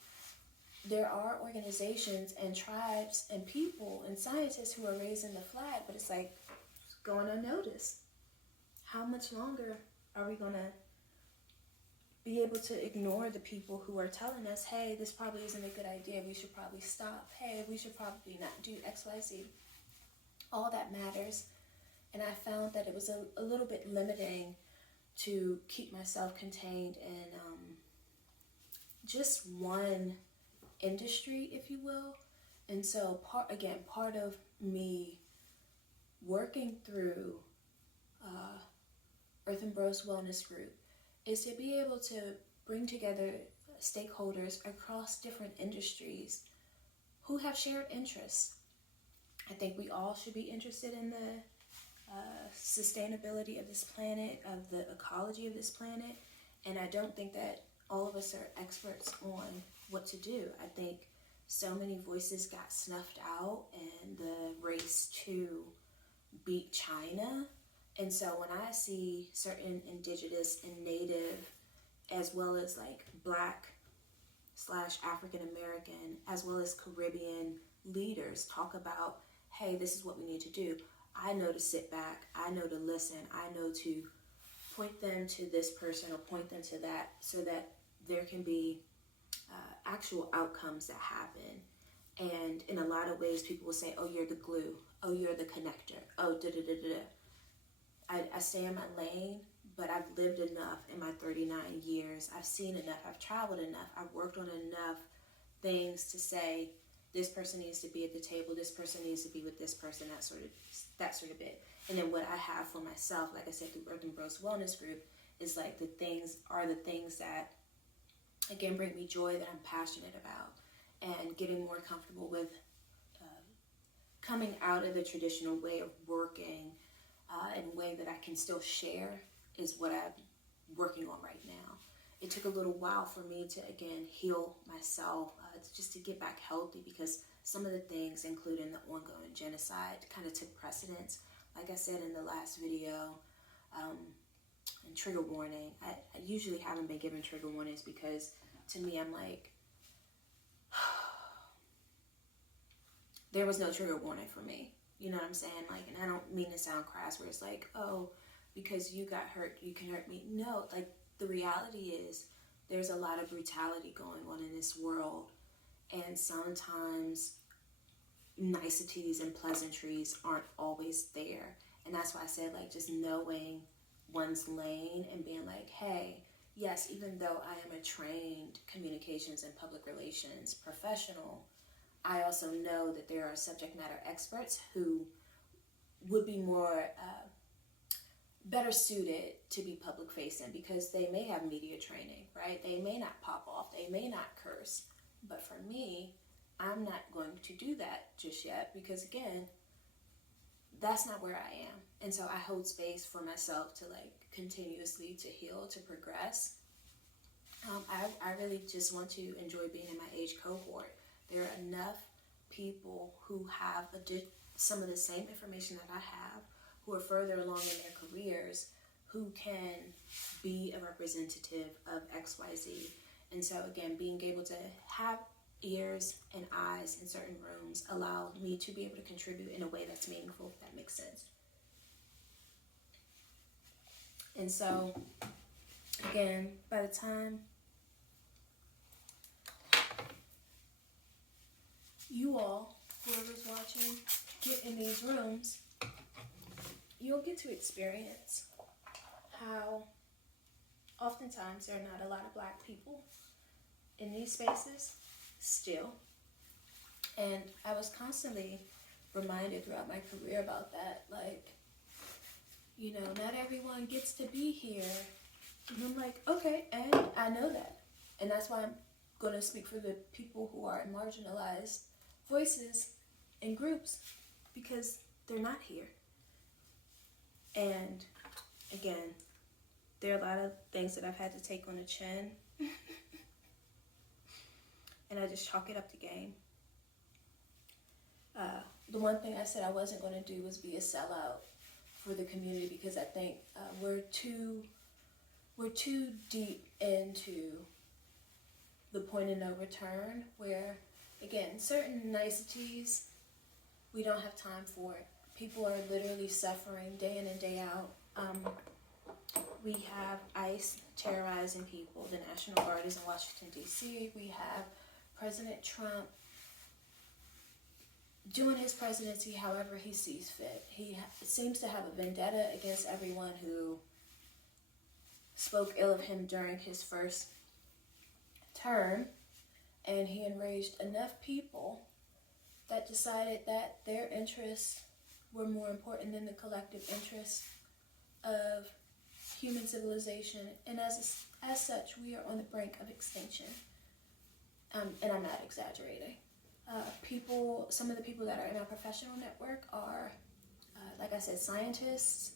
There are organizations and tribes and people and scientists who are raising the flag, but it's like going unnoticed. How much longer are we going to be able to ignore the people who are telling us, hey, this probably isn't a good idea, we should probably stop, hey, we should probably not do XYZ. All that matters. And I found that it was a little bit limiting to keep myself contained in just one industry, if you will. And so part of me working through Earth and Bros Wellness Group is to be able to bring together stakeholders across different industries who have shared interests. I think we all should be interested in the sustainability of this planet, of the ecology of this planet, and I don't think that all of us are experts on what to do. I think so many voices got snuffed out in the race to beat China. And so when I see certain indigenous and native, as well as like Black/African American, as well as Caribbean leaders talk about, hey, this is what we need to do, I know to sit back, I know to listen, I know to point them to this person or point them to that, so that there can be actual outcomes that happen. And in a lot of ways, people will say, oh, you're the glue. Oh, you're the connector. Oh, da-da-da-da-da. I stay in my lane, but I've lived enough in my 39 years. I've seen enough. I've traveled enough. I've worked on enough things to say, this person needs to be at the table. This person needs to be with this person, that sort of bit. And then what I have for myself, like I said, through Earth and Bros Wellness Group, is like the things that, again, bring me joy, that I'm passionate about. And getting more comfortable with coming out of the traditional way of working in a way that I can still share is what I'm working on right now. It took a little while for me to, again, heal myself, just to get back healthy, because some of the things, including the ongoing genocide, kind of took precedence. Like I said in the last video, and trigger warning, I usually haven't been given trigger warnings because to me, I'm like, there was no trigger warning for me. You know what I'm saying? Like, and I don't mean to sound crass where it's like, oh, because you got hurt, you can hurt me. No, like, the reality is there's a lot of brutality going on in this world. And sometimes niceties and pleasantries aren't always there. And that's why I said, like, just knowing one's lane and being like, hey, yes, even though I am a trained communications and public relations professional, I also know that there are subject matter experts who would be more better suited to be public facing, because they may have media training, right? They may not pop off, they may not curse. But for me, I'm not going to do that just yet, because again, that's not where I am. And so I hold space for myself to, like, continuously to heal, to progress. I really just want to enjoy being in my age cohort. There are enough people who have some of the same information that I have, who are further along in their careers, who can be a representative of XYZ. And so again, being able to have ears and eyes in certain rooms allow me to be able to contribute in a way that's meaningful, if that makes sense. And so, again, by the time you all, whoever's watching, get in these rooms, you'll get to experience how oftentimes there are not a lot of Black people in these spaces still. And I was constantly reminded throughout my career about that, like, you know, not everyone gets to be here. And I'm like, okay, and I know that. And that's why I'm going to speak for the people who are marginalized voices in groups, because they're not here. And again, there are a lot of things that I've had to take on the chin. And I just chalk it up to game. The one thing I said I wasn't going to do was be a sellout for the community, because I think we're too deep into the point of no return, where, again, certain niceties, we don't have time for it. People are literally suffering day in and day out. We have ICE terrorizing people. The National Guard is in Washington, D.C. We have President Trump doing his presidency however he sees fit. He seems to have a vendetta against everyone who spoke ill of him during his first term, and he enraged enough people that decided that their interests were more important than the collective interests of human civilization, and as such, we are on the brink of extinction. And I'm not exaggerating. Some of the people that are in our professional network are, like I said, scientists,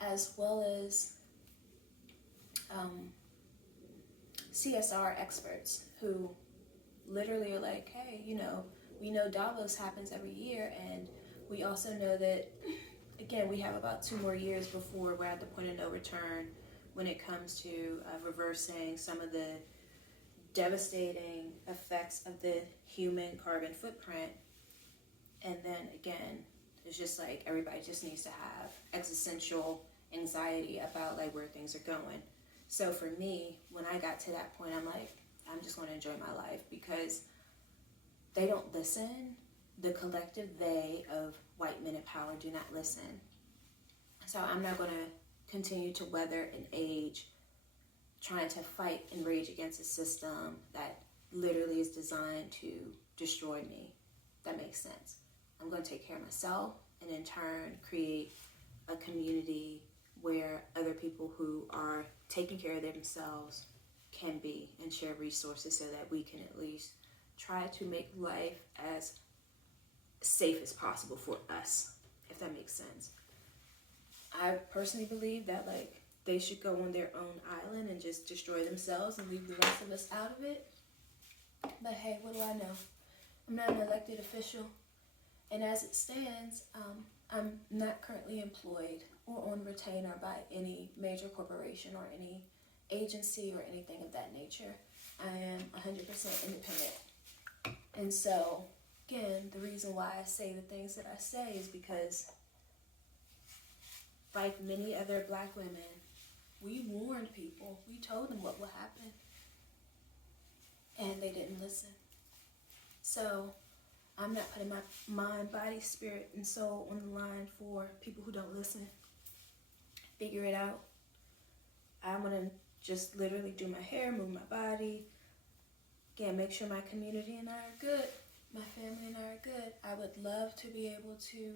as well as CSR experts who literally are like, hey, you know, we know Davos happens every year, and we also know that, again, we have about 2 more years before we're at the point of no return when it comes to reversing some of the devastating effects of the human carbon footprint. And then again, it's just like everybody just needs to have existential anxiety about like where things are going. So for me, when I got to that point, I'm like, I'm just going to enjoy my life because they don't listen. The collective they of white men in power do not listen. So I'm not going to continue to weather an age trying to fight and rage against a system that literally is designed to destroy me. That makes sense. I'm going to take care of myself and in turn create a community where other people who are taking care of themselves can be and share resources so that we can at least try to make life as safe as possible for us, if that makes sense. I personally believe that like they should go on their own island and just destroy themselves and leave the rest of us out of it. But hey, what do I know? I'm not an elected official. And as it stands, I'm not currently employed or on retainer by any major corporation or any agency or anything of that nature. I am 100% independent. And so, again, the reason why I say the things that I say is because, like many other Black women, we warned people. We told them what will happen. And they didn't listen. So, I'm not putting my mind, body, spirit, and soul on the line for people who don't listen. Figure it out. I'm going to just literally do my hair, move my body. Again, make sure my community and I are good. My family and I are good. I would love to be able to,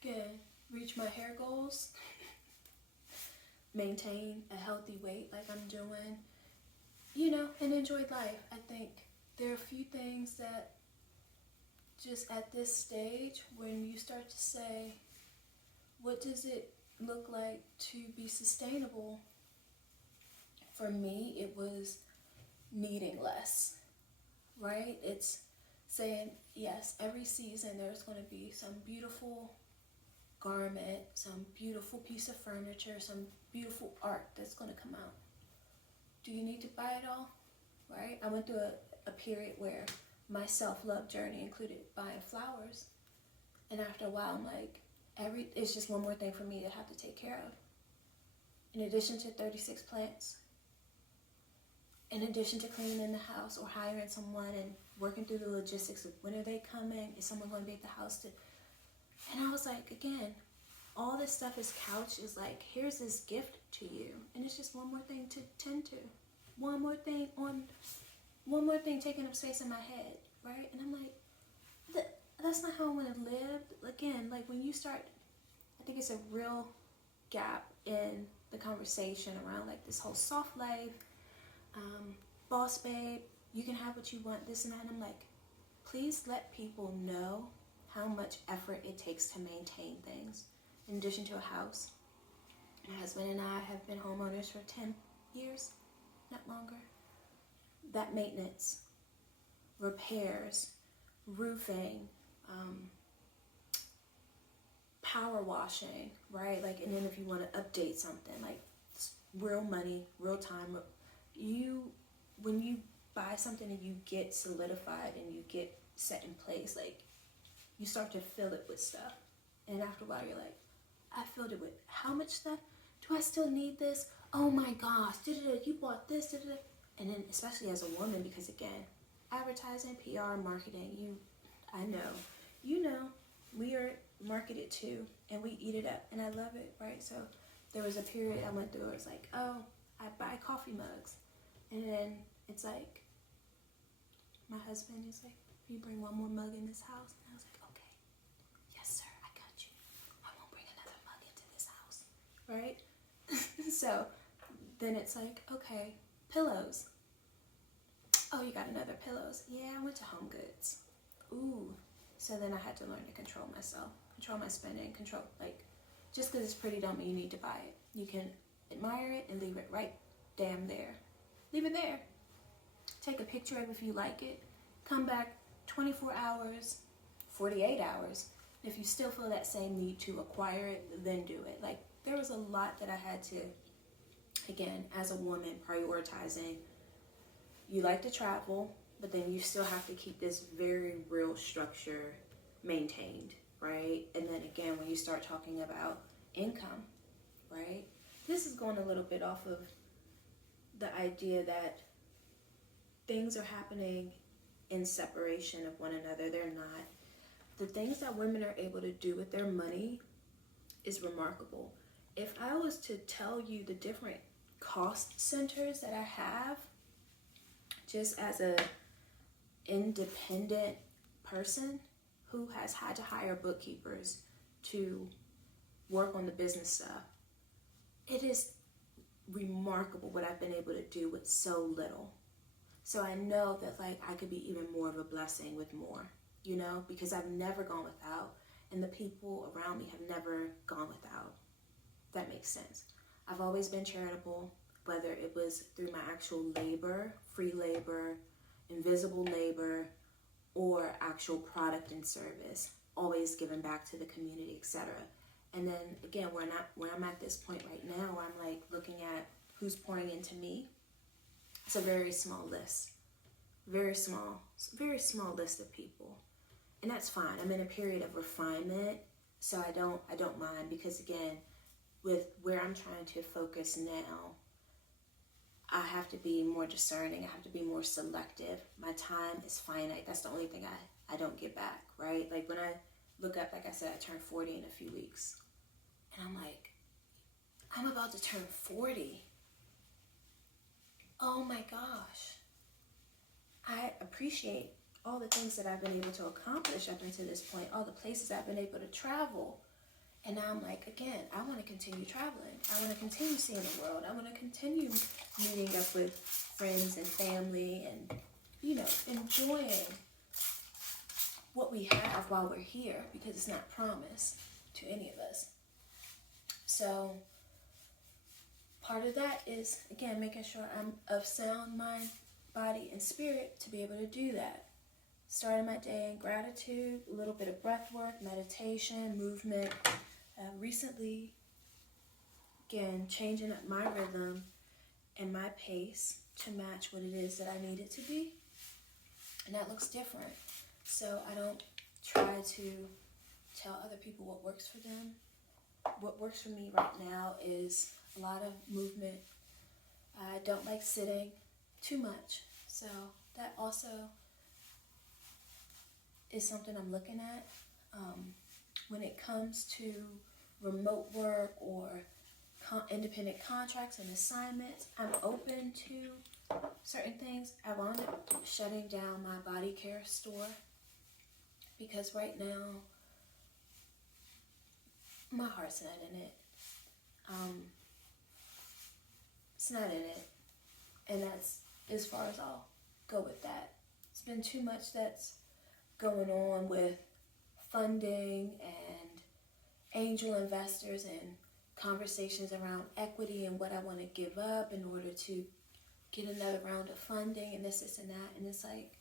again, reach my hair goals. Maintain a healthy weight like I'm doing. You know, and enjoy life. I think there are a few things that just at this stage, when you start to say, what does it look like to be sustainable? For me, it was needing less, right? It's saying, yes, every season there's going to be some beautiful garment, some beautiful piece of furniture, some beautiful art that's going to come out. Do you need to buy it all, right? I went through a period where my self-love journey included buying flowers. And after a while, I'm like, it's just one more thing for me to have to take care of. In addition to 36 plants, in addition to cleaning the house or hiring someone and working through the logistics of when are they coming, is someone going to be at the house and I was like, again, all this stuff is couched is like, here's this gift to you. And it's just one more thing to tend to. One more thing taking up space in my head, right? And I'm like, that's not how I want to live. Again, like when you start, I think it's a real gap in the conversation around like this whole soft life, boss babe, you can have what you want, this and that. And I'm like, please let people know how much effort it takes to maintain things. In addition to a house, my husband and I have been homeowners for 10 years, not longer. That maintenance, repairs, roofing, power washing, right? Like, and then if you want to update something, like real money, real time, when you buy something and you get solidified and you get set in place, like you start to fill it with stuff. And after a while, you're like, I filled it with how much stuff? Do I still need this? Oh my gosh, you bought this, and then especially as a woman, because again, advertising, PR, marketing, we are marketed to, and we eat it up, and I love it, right? So there was a period I went through where it's like, oh, I buy coffee mugs, and then it's like, my husband is like, you bring one more mug in this house, and I was like, okay, yes sir, I got you. I won't bring another mug into this house, right? So then it's like, okay, pillows. Oh, you got another pillows? Yeah, I went to Home Goods. Ooh. So then I had to learn to control myself, control my spending, like, just because it's pretty don't mean you need to buy it. You can admire it and leave it right damn there. Leave it there. Take a picture of it if you like it. Come back 24 hours, 48 hours. If you still feel that same need to acquire it, then do it. Like, there was a lot that I had to, again, as a woman, prioritizing. You like to travel, but then you still have to keep this very real structure maintained, right? And then again, when you start talking about income, right? This is going a little bit off of the idea that things are happening in separation of one another. They're not. The things that women are able to do with their money is remarkable. If I was to tell you the different cost centers that I have, just as a independent person who has had to hire bookkeepers to work on the business stuff, it is remarkable what I've been able to do with so little. So I know that like I could be even more of a blessing with more, you know, because I've never gone without, and the people around me have never gone without. That makes sense. I've always been charitable, whether it was through my actual labor, free labor, invisible labor, or actual product and service, always giving back to the community, etc. And then again, where I'm at this point right now, where I'm like looking at who's pouring into me. It's a very small list, very small list of people, and that's fine. I'm in a period of refinement, so I don't mind, because again, with where I'm trying to focus now, I have to be more discerning. I have to be more selective. My time is finite. That's the only thing I don't get back, right? Like when I look up, like I said, I turn 40 in a few weeks, and I'm like, I'm about to turn 40. Oh my gosh. I appreciate all the things that I've been able to accomplish up until this point, all the places I've been able to travel. And now I'm like, again, I want to continue traveling. I want to continue seeing the world. I want to continue meeting up with friends and family and, you know, enjoying what we have while we're here, because it's not promised to any of us. So part of that is, again, making sure I'm of sound mind, body, and spirit to be able to do that. Starting my day in gratitude, a little bit of breath work, meditation, movement. Recently, again, changing up my rhythm and my pace to match what it is that I need it to be. And that looks different. So I don't try to tell other people what works for them. What works for me right now is a lot of movement. I don't like sitting too much. So that also is something I'm looking at. When it comes to remote work or independent contracts and assignments, I'm open to certain things. I wound up shutting down my body care store because right now my heart's not in it. It's not in it, and that's as far as I'll go with that. It's been too much that's going on with funding and angel investors and conversations around equity and what I want to give up in order to get another round of funding and this and that. And it's like,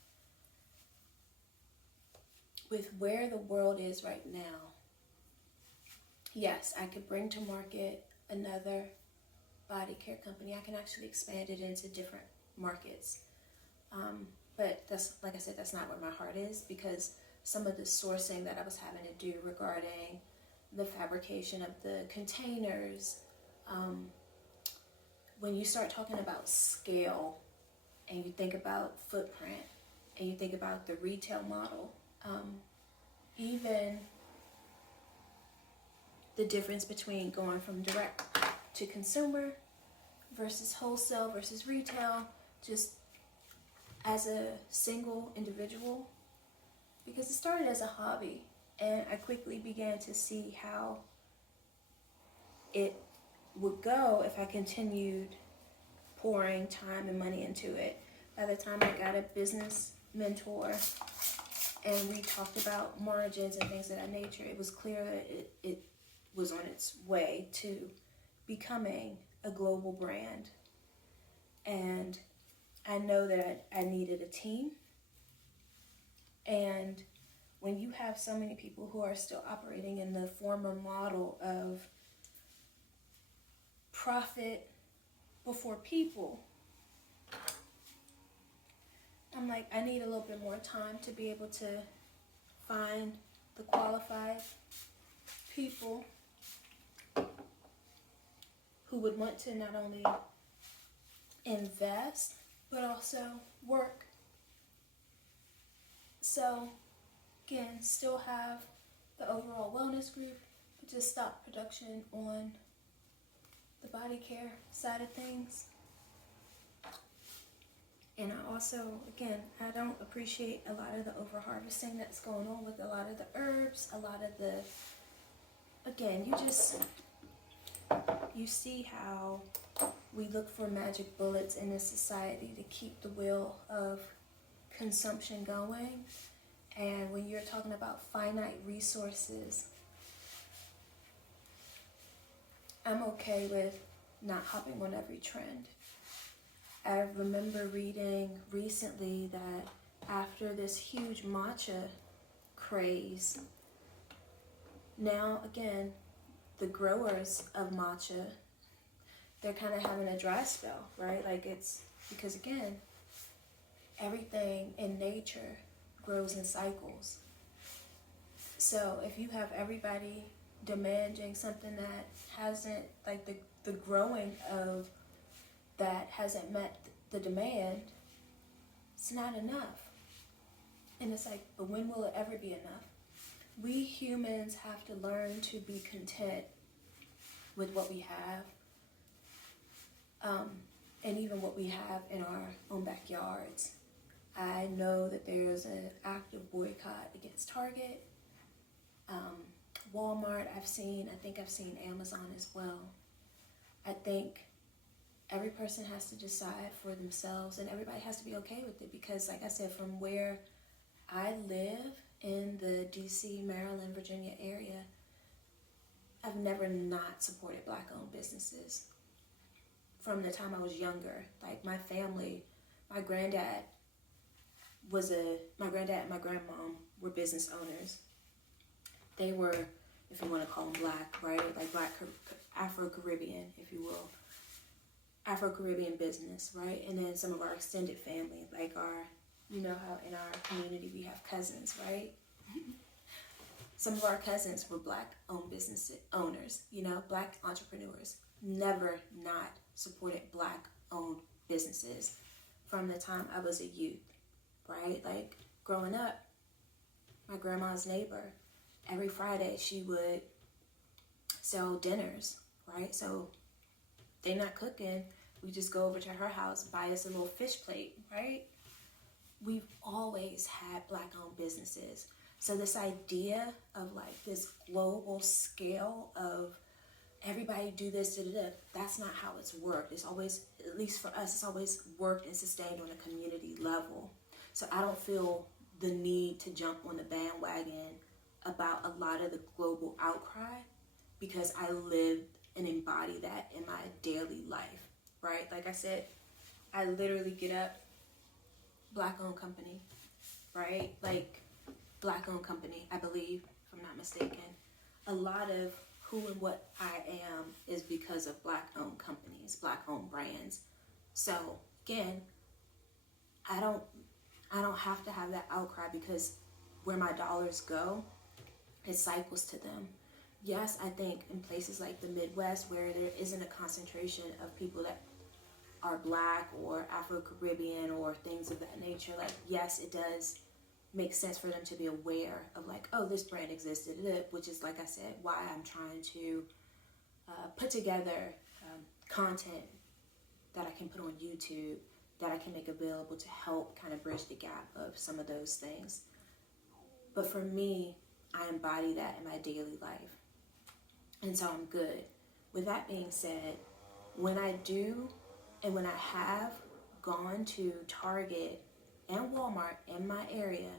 with where the world is right now, yes, I could bring to market another body care company. I can actually expand it into different markets. But that's, like I said, that's not where my heart is, because some of the sourcing that I was having to do regarding the fabrication of the containers, when you start talking about scale and you think about footprint and you think about the retail model, even the difference between going from direct to consumer versus wholesale versus retail, just as a single individual, because it started as a hobby and I quickly began to see how it would go if I continued pouring time and money into it. By the time I got a business mentor and we talked about margins and things of that nature, it was clear that it was on its way to becoming a global brand. And I know that I needed a team. And when you have so many people who are still operating in the former model of profit before people, I'm like, I need a little bit more time to be able to find the qualified people who would want to not only invest, but also work. So, again, still have the overall wellness group, but just stop production on the body care side of things. And I also, again, I don't appreciate a lot of the over-harvesting that's going on with a lot of the herbs, a lot of the, again, you see how we look for magic bullets in this society to keep the wheel of consumption going. And when you're talking about finite resources, I'm okay with not hopping on every trend. I remember reading recently that after this huge matcha craze, now again, the growers of matcha, they're kind of having a dry spell, right? Like it's because again, everything in nature grows in cycles. So if you have everybody demanding something that hasn't, like the growing of that hasn't met the demand, it's not enough. And it's like, but when will it ever be enough? We humans have to learn to be content with what we have, and even what we have in our own backyards. I know that there's an active boycott against Target, Walmart. I think I've seen Amazon as well. I think every person has to decide for themselves, and everybody has to be okay with it, because like I said, from where I live in the DC, Maryland, Virginia area, I've never not supported Black-owned businesses. From the time I was younger, like my family, my granddad and my grandmom were business owners. They were, if you want to call them Black, right? Like Black Afro-Caribbean, if you will. Afro-Caribbean business, right? And then some of our extended family, like you know how in our community we have cousins, right? Some of our cousins were Black-owned business owners, Black entrepreneurs. Never not supported Black-owned businesses from the time I was a youth, right? Like growing up, my grandma's neighbor, every Friday she would sell dinners, right? So they're not cooking, we just go over to her house, buy us a little fish plate, right? We've always had Black-owned businesses. So this idea of like this global scale of everybody do this, that's not how it's worked. It's always, at least for us, it's always worked and sustained on a community level. So I don't feel the need to jump on the bandwagon about a lot of the global outcry, because I live and embody that in my daily life, right? Like I said, I literally get up, Black-owned company, right? Like Black-owned company, I believe, if I'm not mistaken. A lot of who and what I am is because of Black-owned companies, Black-owned brands. So again, I don't have to have that outcry, because where my dollars go, it cycles to them. Yes, I think in places like the Midwest, where there isn't a concentration of people that are Black or Afro-Caribbean or things of that nature, like, yes, it does make sense for them to be aware of like, oh, this brand existed, which is, like I said, why I'm trying to put together content that I can put on YouTube, that I can make available to help kind of bridge the gap of some of those things. But for me, I embody that in my daily life. And so I'm good. With that being said, when I do and when I have gone to Target and Walmart in my area,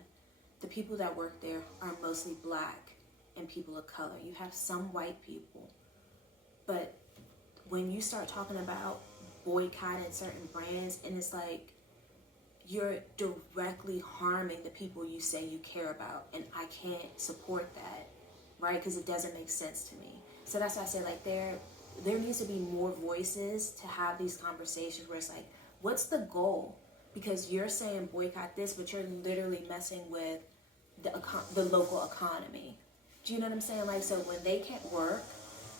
the people that work there are mostly Black and people of color. You have some white people. But when you start talking about boycotting certain brands, and it's like you're directly harming the people you say you care about, and I can't support that, right? Because it doesn't make sense to me. So that's why I say, like, there needs to be more voices to have these conversations where it's like, what's the goal? Because you're saying boycott this, but you're literally messing with the local economy. Do you know what I'm saying? Like, so when they can't work,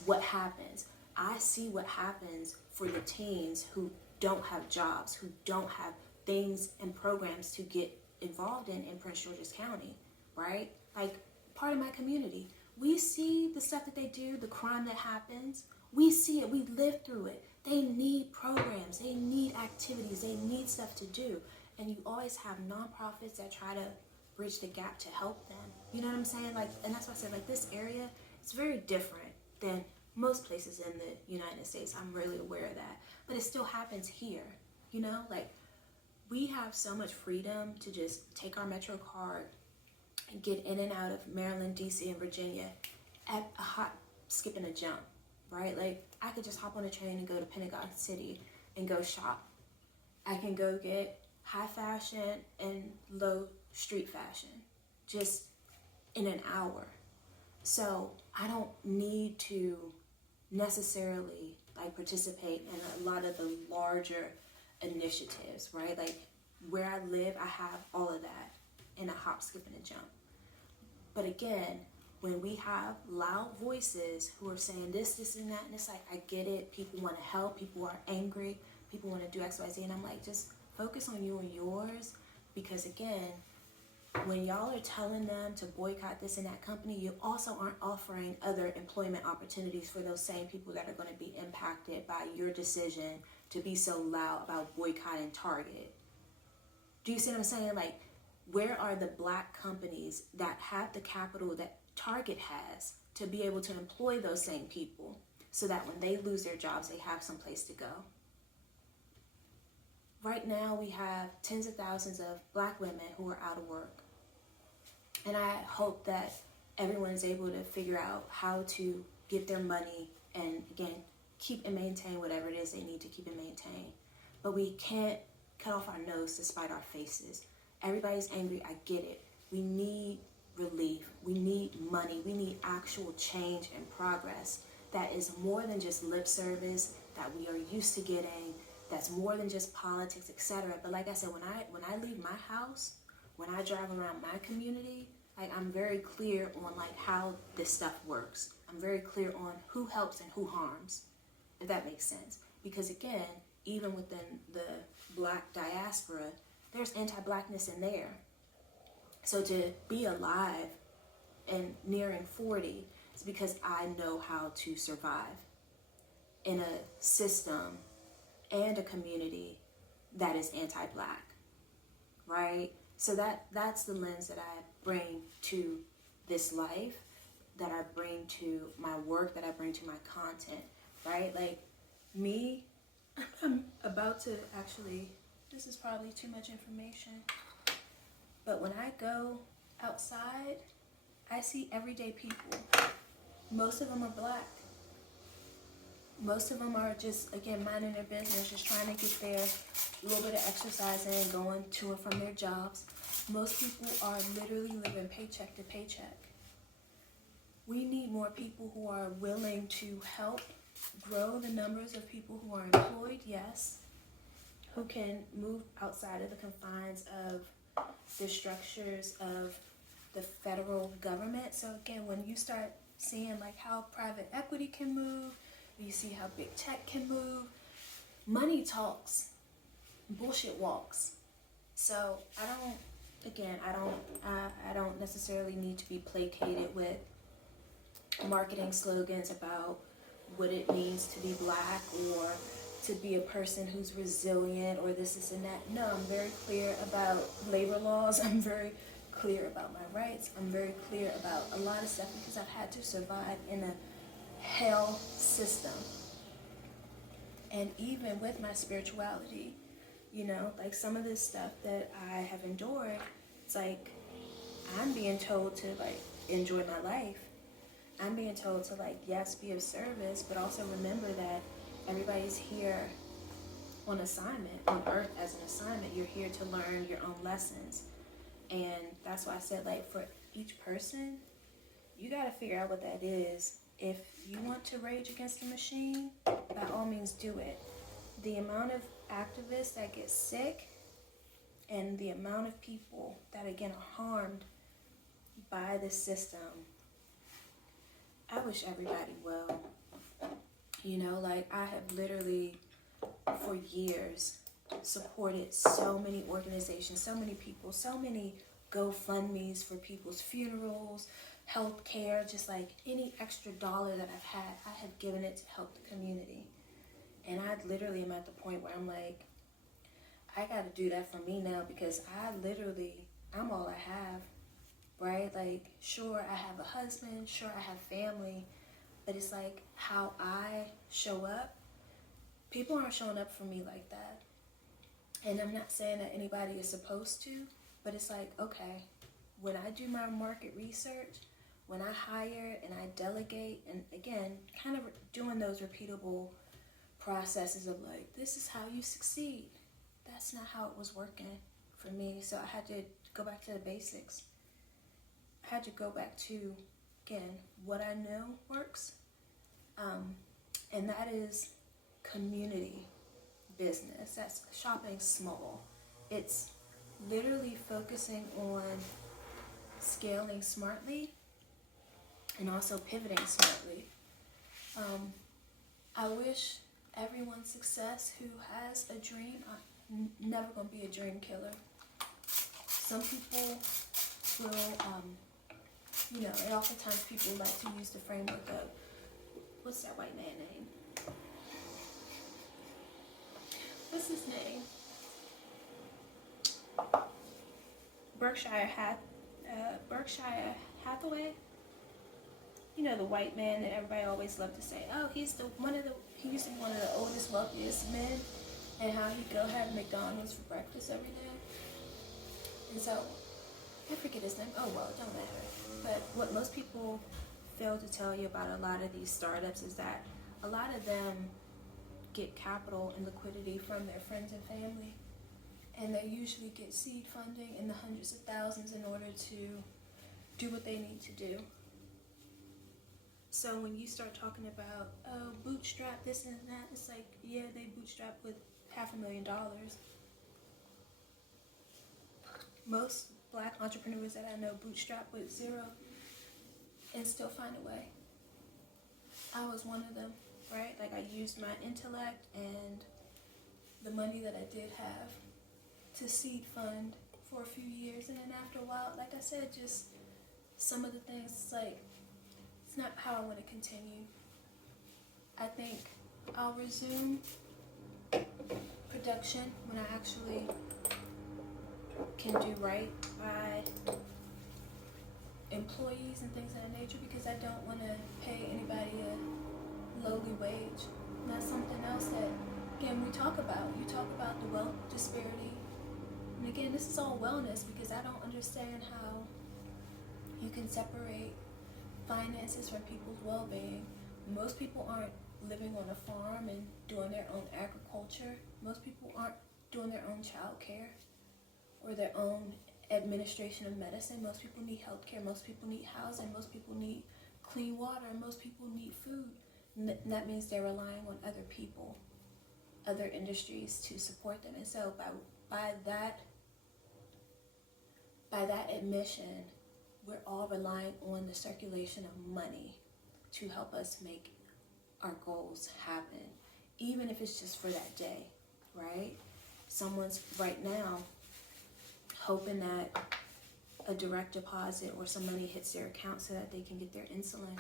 what happens? I see what happens for the teens who don't have jobs, who don't have things and programs to get involved in Prince George's County, right? Like, part of my community. We see the stuff that they do, the crime that happens. We see it. We live through it. They need programs. They need activities. They need stuff to do. And you always have nonprofits that try to bridge the gap to help them. You know what I'm saying? Like, and that's why I said, like, this area, it's very different than most places in the United States. I'm really aware of that. But it still happens here. You know, like, we have so much freedom to just take our Metro card and get in and out of Maryland, DC, and Virginia at a hop, skip, and a jump, right? Like, I could just hop on a train and go to Pentagon City and go shop. I can go get high fashion and low street fashion just in an hour. So I don't need to necessarily like participate in a lot of the larger initiatives, right? Like, where I live, I have all of that in a hop, skip, and a jump. But again, when we have loud voices who are saying this, and that, and it's like, I get it. People want to help. People are angry. People want to do X, Y, Z. And I'm like, just focus on you and yours. Because again, when y'all are telling them to boycott this and that company, you also aren't offering other employment opportunities for those same people that are going to be impacted by your decision to be so loud about boycotting Target. Do you see what I'm saying? Like, where are the black companies that have the capital that Target has to be able to employ those same people so that when they lose their jobs, they have some place to go? Right now, we have tens of thousands of black women who are out of work. And I hope that everyone is able to figure out how to get their money and, again, keep and maintain whatever it is they need to keep and maintain. But we can't cut off our nose to spite our faces. Everybody's angry. I get it. We need relief. We need money. We need actual change and progress that is more than just lip service that we are used to getting, that's more than just politics, etc. But like I said, when I leave my house, when I drive around my community, like, I'm very clear on like how this stuff works. I'm very clear on who helps and who harms, if that makes sense. Because again, even within the Black diaspora, there's anti-blackness in there. So to be alive and nearing 40 is because I know how to survive in a system and a community that is anti-black, right? So that's the lens that I bring to this life, that I bring to my work, that I bring to my content, right? Like, me, I'm about to actually, this is probably too much information, but when I go outside, I see everyday people. Most of them are black. Most of them are just, again, minding their business, just trying to get their little bit of exercise in, going to and from their jobs. Most people are literally living paycheck to paycheck. We need more people who are willing to help grow the numbers of people who are employed, yes, who can move outside of the confines of the structures of the federal government. So again, when you start seeing like how private equity can move, you see how big tech can move, money talks, bullshit walks. So I don't necessarily need to be placated with marketing slogans about what it means to be black or to be a person who's resilient or this and that. No, I'm very clear about labor laws. I'm very clear about my rights. I'm very clear about a lot of stuff because I've had to survive in a hell system. And even with my spirituality, you know, like some of this stuff that I have endured, it's like I'm being told to like enjoy my life. I'm being told to like, yes, be of service, but also remember that everybody's here on assignment, on earth as an assignment. You're here to learn your own lessons. And that's why I said, like, for each person, you got to figure out what that is. If you want to rage against the machine, by all means do it. The amount of activists that get sick and the amount of people that, again, are harmed by the system, I wish everybody well. You know, like I have literally for years supported so many organizations, so many people, so many GoFundMes for people's funerals, health care, just like any extra dollar that I've had, I have given it to help the community. And I literally am at the point where I'm like, I got to do that for me now, because I'm all I have, right? Like, sure, I have a husband, sure, I have family, but it's like how I show up, people aren't showing up for me like that. And I'm not saying that anybody is supposed to, but it's like, okay, when I do my market research, when I hire and I delegate, and again, kind of doing those repeatable processes of like, this is how you succeed. That's not how it was working for me. So I had to go back to the basics. I had to go back to, again, what I know works. And that is community business. That's shopping small. It's literally focusing on scaling smartly and also pivoting smartly. I wish everyone success who has a dream. I'm never going to be a dream killer. Some people will, and oftentimes people like to use the framework of, what's that white man name? What's his name? Berkshire Hathaway. You know, the white man that everybody always loved to say, oh, he used to be one of the oldest, wealthiest men, and how he'd go have McDonald's for breakfast every day. And so, I forget his name. Oh, well, it don't matter. But what most people fail to tell you about a lot of these startups is that a lot of them get capital and liquidity from their friends and family. And they usually get seed funding in the hundreds of thousands in order to do what they need to do. So when you start talking about, oh, bootstrap this and that, it's like, yeah, they bootstrap with $500,000. Most Black entrepreneurs that I know bootstrap with zero and still find a way. I was one of them, right? Like, I used my intellect and the money that I did have to seed fund for a few years, and then after a while, like I said, just some of the things, it's like, it's not how I want to continue. I think I'll resume production when I actually can do right by employees and things of that nature, because I don't want to pay anybody a lowly wage. And that's something else that, again, we talk about. You talk about the wealth disparity. And again, this is all wellness, because I don't understand how you can separate finances from people's well-being. Most people aren't living on a farm and doing their own agriculture. Most people aren't doing their own child care or their own administration of medicine. Most people need health care. Most people need housing. Most people need clean water. Most people need food. And that means they're relying on other people, other industries to support them. And so by that admission, we're all relying on the circulation of money to help us make our goals happen, even if it's just for that day, right? Someone's right now hoping that a direct deposit or some money hits their account so that they can get their insulin,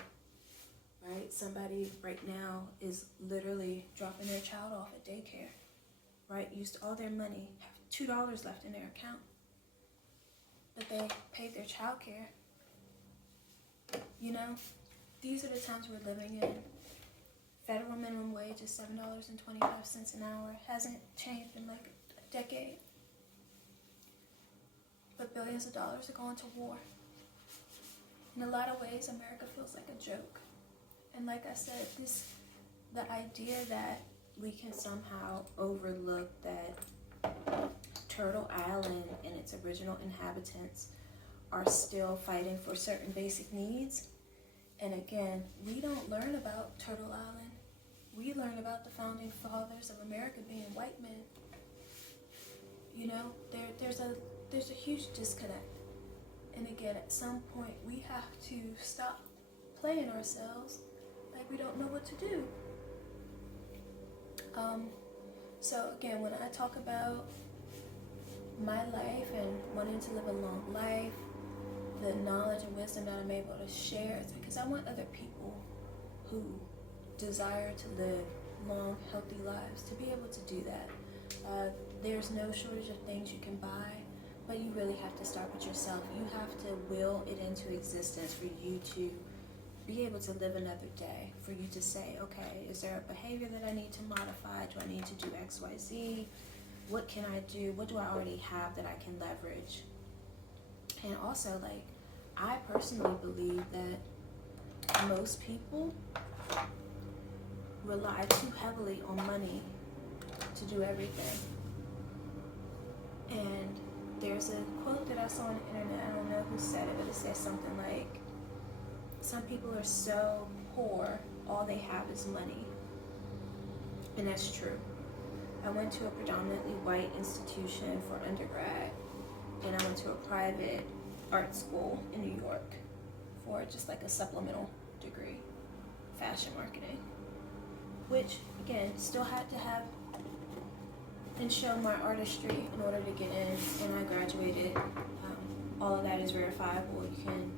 right? Somebody right now is literally dropping their child off at daycare, right? Used all their money, have $2 left in their account, but they paid their child care. You know, these are the times we're living in. Federal minimum wage is $7.25 an hour. Hasn't changed in like a decade. But billions of dollars are going to war. In a lot of ways, America feels like a joke. And like I said, the idea that we can somehow overlook that Turtle Island and its original inhabitants are still fighting for certain basic needs. And again, we don't learn about Turtle Island. We learn about the founding fathers of America being white men. You know, there's a huge disconnect. And again, at some point, we have to stop playing ourselves like we don't know what to do. So again, when I talk about my life and wanting to live a long life, the knowledge and wisdom that I'm able to share is because I want other people who desire to live long, healthy lives to be able to do that. There's no shortage of things you can buy, but you really have to start with yourself. You have to will it into existence for you to be able to live another day, for you to say, okay, is there a behavior that I need to modify? Do I need to do X, Y, Z? What can I do? What do I already have that I can leverage? And also, like, I personally believe that most people rely too heavily on money to do everything. And there's a quote that I saw on the internet, I don't know who said it, but it says something like, some people are so poor, all they have is money. And that's true. I went to a predominantly white institution for undergrad, and I went to a private art school in New York for just like a supplemental degree, fashion marketing, which again, still had to have and show my artistry in order to get in, and I graduated. All of that is verifiable. You can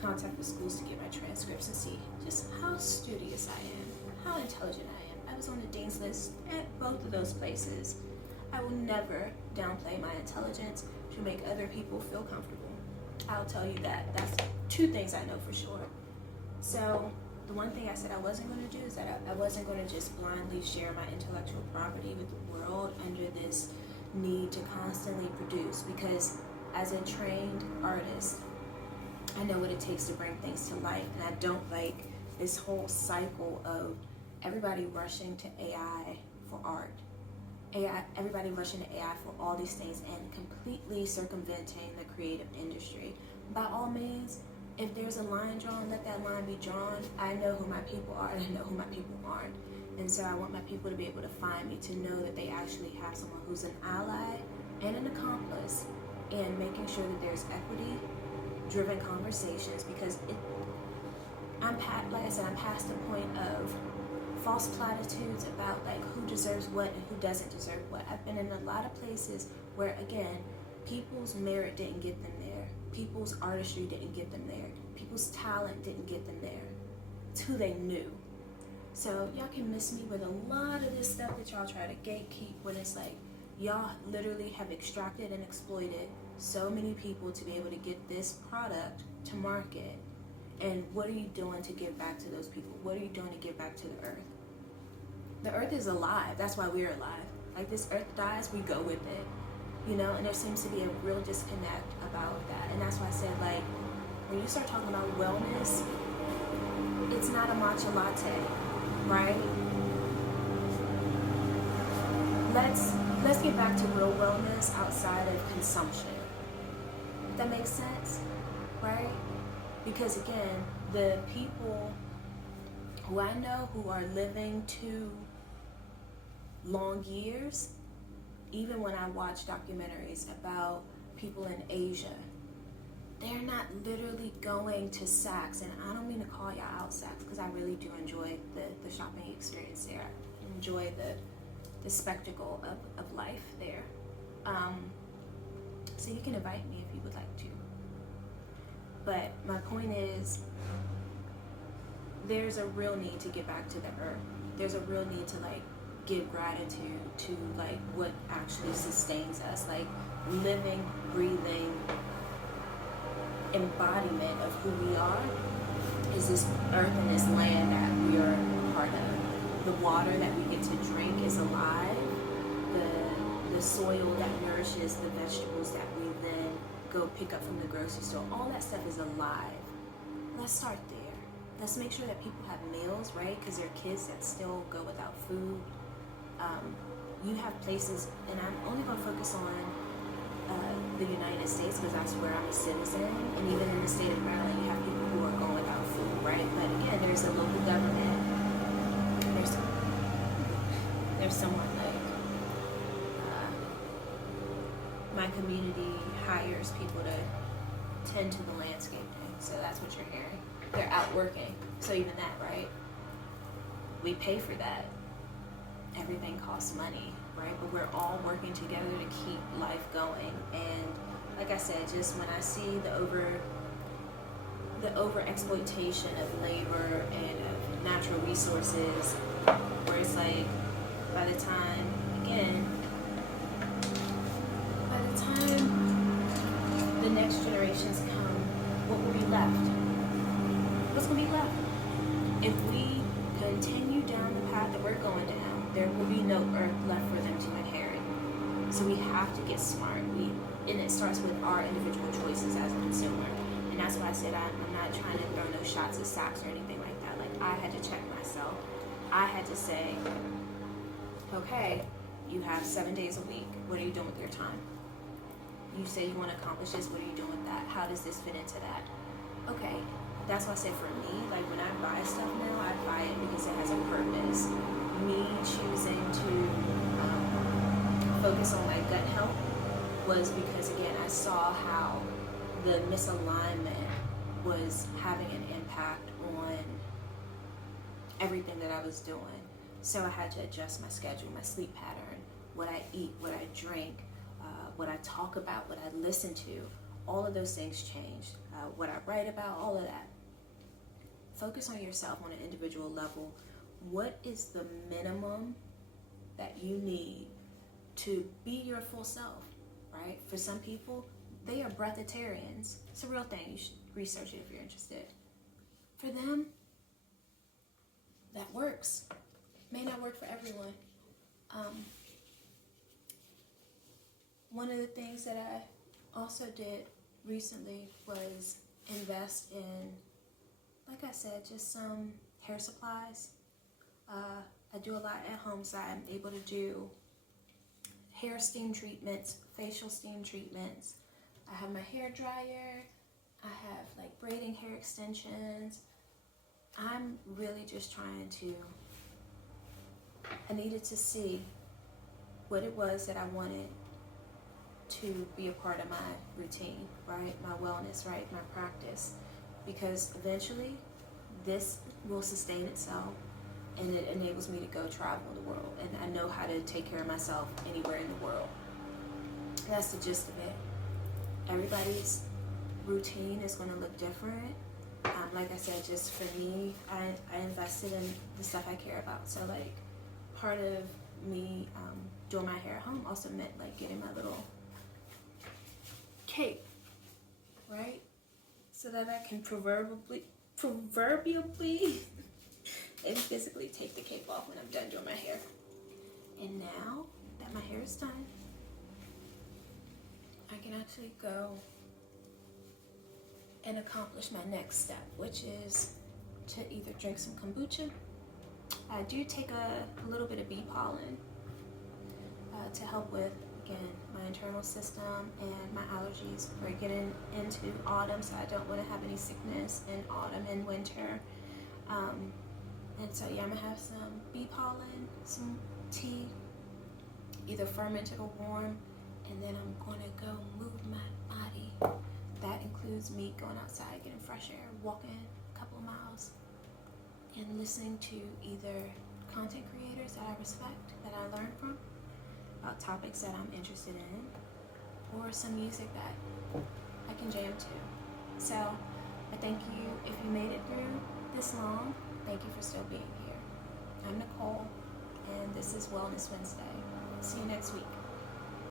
contact the schools to get my transcripts and see just how studious I am, how intelligent I am. I was on the dean's list at both of those places. I will never downplay my intelligence to make other people feel comfortable. I'll tell you that. That's two things I know for sure. So the one thing I said I wasn't going to do is that I wasn't going to just blindly share my intellectual property with the world under this need to constantly produce, because as a trained artist, I know what it takes to bring things to life, and I don't like this whole cycle of everybody rushing to AI for art. Everybody rushing to AI for all these things and completely circumventing the creative industry. By all means, if there's a line drawn, let that line be drawn. I know who my people are, and I know who my people aren't. And so I want my people to be able to find me, to know that they actually have someone who's an ally and an accomplice, and making sure that there's equity-driven conversations, because I'm past the point of false platitudes about like who deserves what and who doesn't deserve what. I've been in a lot of places where, again, people's merit didn't get them there. People's artistry didn't get them there. People's talent didn't get them there. It's who they knew. So y'all can miss me with a lot of this stuff that y'all try to gatekeep, when it's like y'all literally have extracted and exploited so many people to be able to get this product to market. And what are you doing to give back to those people? What are you doing to give back to the earth? The earth is alive. That's why we're alive. Like, this earth dies, we go with it. You know, and there seems to be a real disconnect about that. And that's why I said, like, when you start talking about wellness, it's not a matcha latte, right? Let's get back to real wellness outside of consumption. That makes sense, right? Because again, the people who I know who are living too long years, even when I watch documentaries about people in Asia, they're not literally going to Saks. And I don't mean to call y'all out Saks, because I really do enjoy the shopping experience there. I enjoy the spectacle of life there. So you can invite me if you would like to. But my point is, there's a real need to get back to the earth. There's a real need to like give gratitude to like what actually sustains us, like living, breathing embodiment of who we are is this earth and this land that we are a part of. The water that we get to drink is alive. The soil that nourishes the vegetables that we then go pick up from the grocery store, all that stuff is alive. Let's start there. Let's make sure that people have meals, right? Because there are kids that still go without food. You have places, and I'm only going to focus on the United States because that's where I'm a citizen, and even in the state of Maryland, you have people who are going without food, right? But again, there's a local government. There's someone like my community hires people to tend to the landscaping, so that's what you're hearing. They're out working, so even that, right? We pay for that. everything costs money, right? But we're all working together to keep life going. And like I said, just when I see the over exploitation of labor and of natural resources, where it's like by the time the next generations come, what will be left? What's going to be left? If we continue down the path that we're going down, there will be no earth left for them to inherit. So we have to get smart. And it starts with our individual choices as a consumer. And that's why I said I'm not trying to throw no shots at socks or anything like that. Like, I had to check myself. I had to say, okay, you have 7 days a week. What are you doing with your time? You say you want to accomplish this. What are you doing with that? How does this fit into that? Okay, that's why I say for me, like when I buy stuff now, I buy it because it has a purpose. Me choosing to focus on my gut health was because, again, I saw how the misalignment was having an impact on everything that I was doing. So I had to adjust my schedule, my sleep pattern, what I eat, what I drink, what I talk about, what I listen to. All of those things changed. What I write about, all of that. Focus on yourself on an individual level. What is the minimum that you need to be your full self, right? For some people, they are breatharians. It's a real thing. You should research it if you're interested. For them, that works. May not work for everyone. One of the things that I also did recently was invest in, like I said, just some hair supplies. I do a lot at home, so I'm able to do hair steam treatments, facial steam treatments. I have my hair dryer. I have like braiding hair extensions. I'm really just trying to, I needed to see what it was that I wanted to be a part of my routine, right? My wellness, right? My practice. Because eventually this will sustain itself and it enables me to go travel the world. And I know how to take care of myself anywhere in the world. That's the gist of it. Everybody's routine is going to look different. Like I said, just for me, I invested in the stuff I care about. So like part of me doing my hair at home also meant like getting my little cape, right? So that I can proverbially and physically take the cape off when I'm done doing my hair. And now that my hair is done, I can actually go and accomplish my next step, which is to either drink some kombucha. I do take a little bit of bee pollen to help with, again, my internal system and my allergies. We're getting into autumn, so I don't want to have any sickness in autumn and winter. And so yeah, I'm gonna have some bee pollen, some tea, either fermented or warm, and then I'm gonna go move my body. That includes me going outside, getting fresh air, walking a couple of miles, and listening to either content creators that I respect, that I learn from, about topics that I'm interested in, or some music that I can jam to. So I thank you if you made it through this long. Thank you for still being here. I'm Nicole, and this is Wellness Wednesday. See you next week.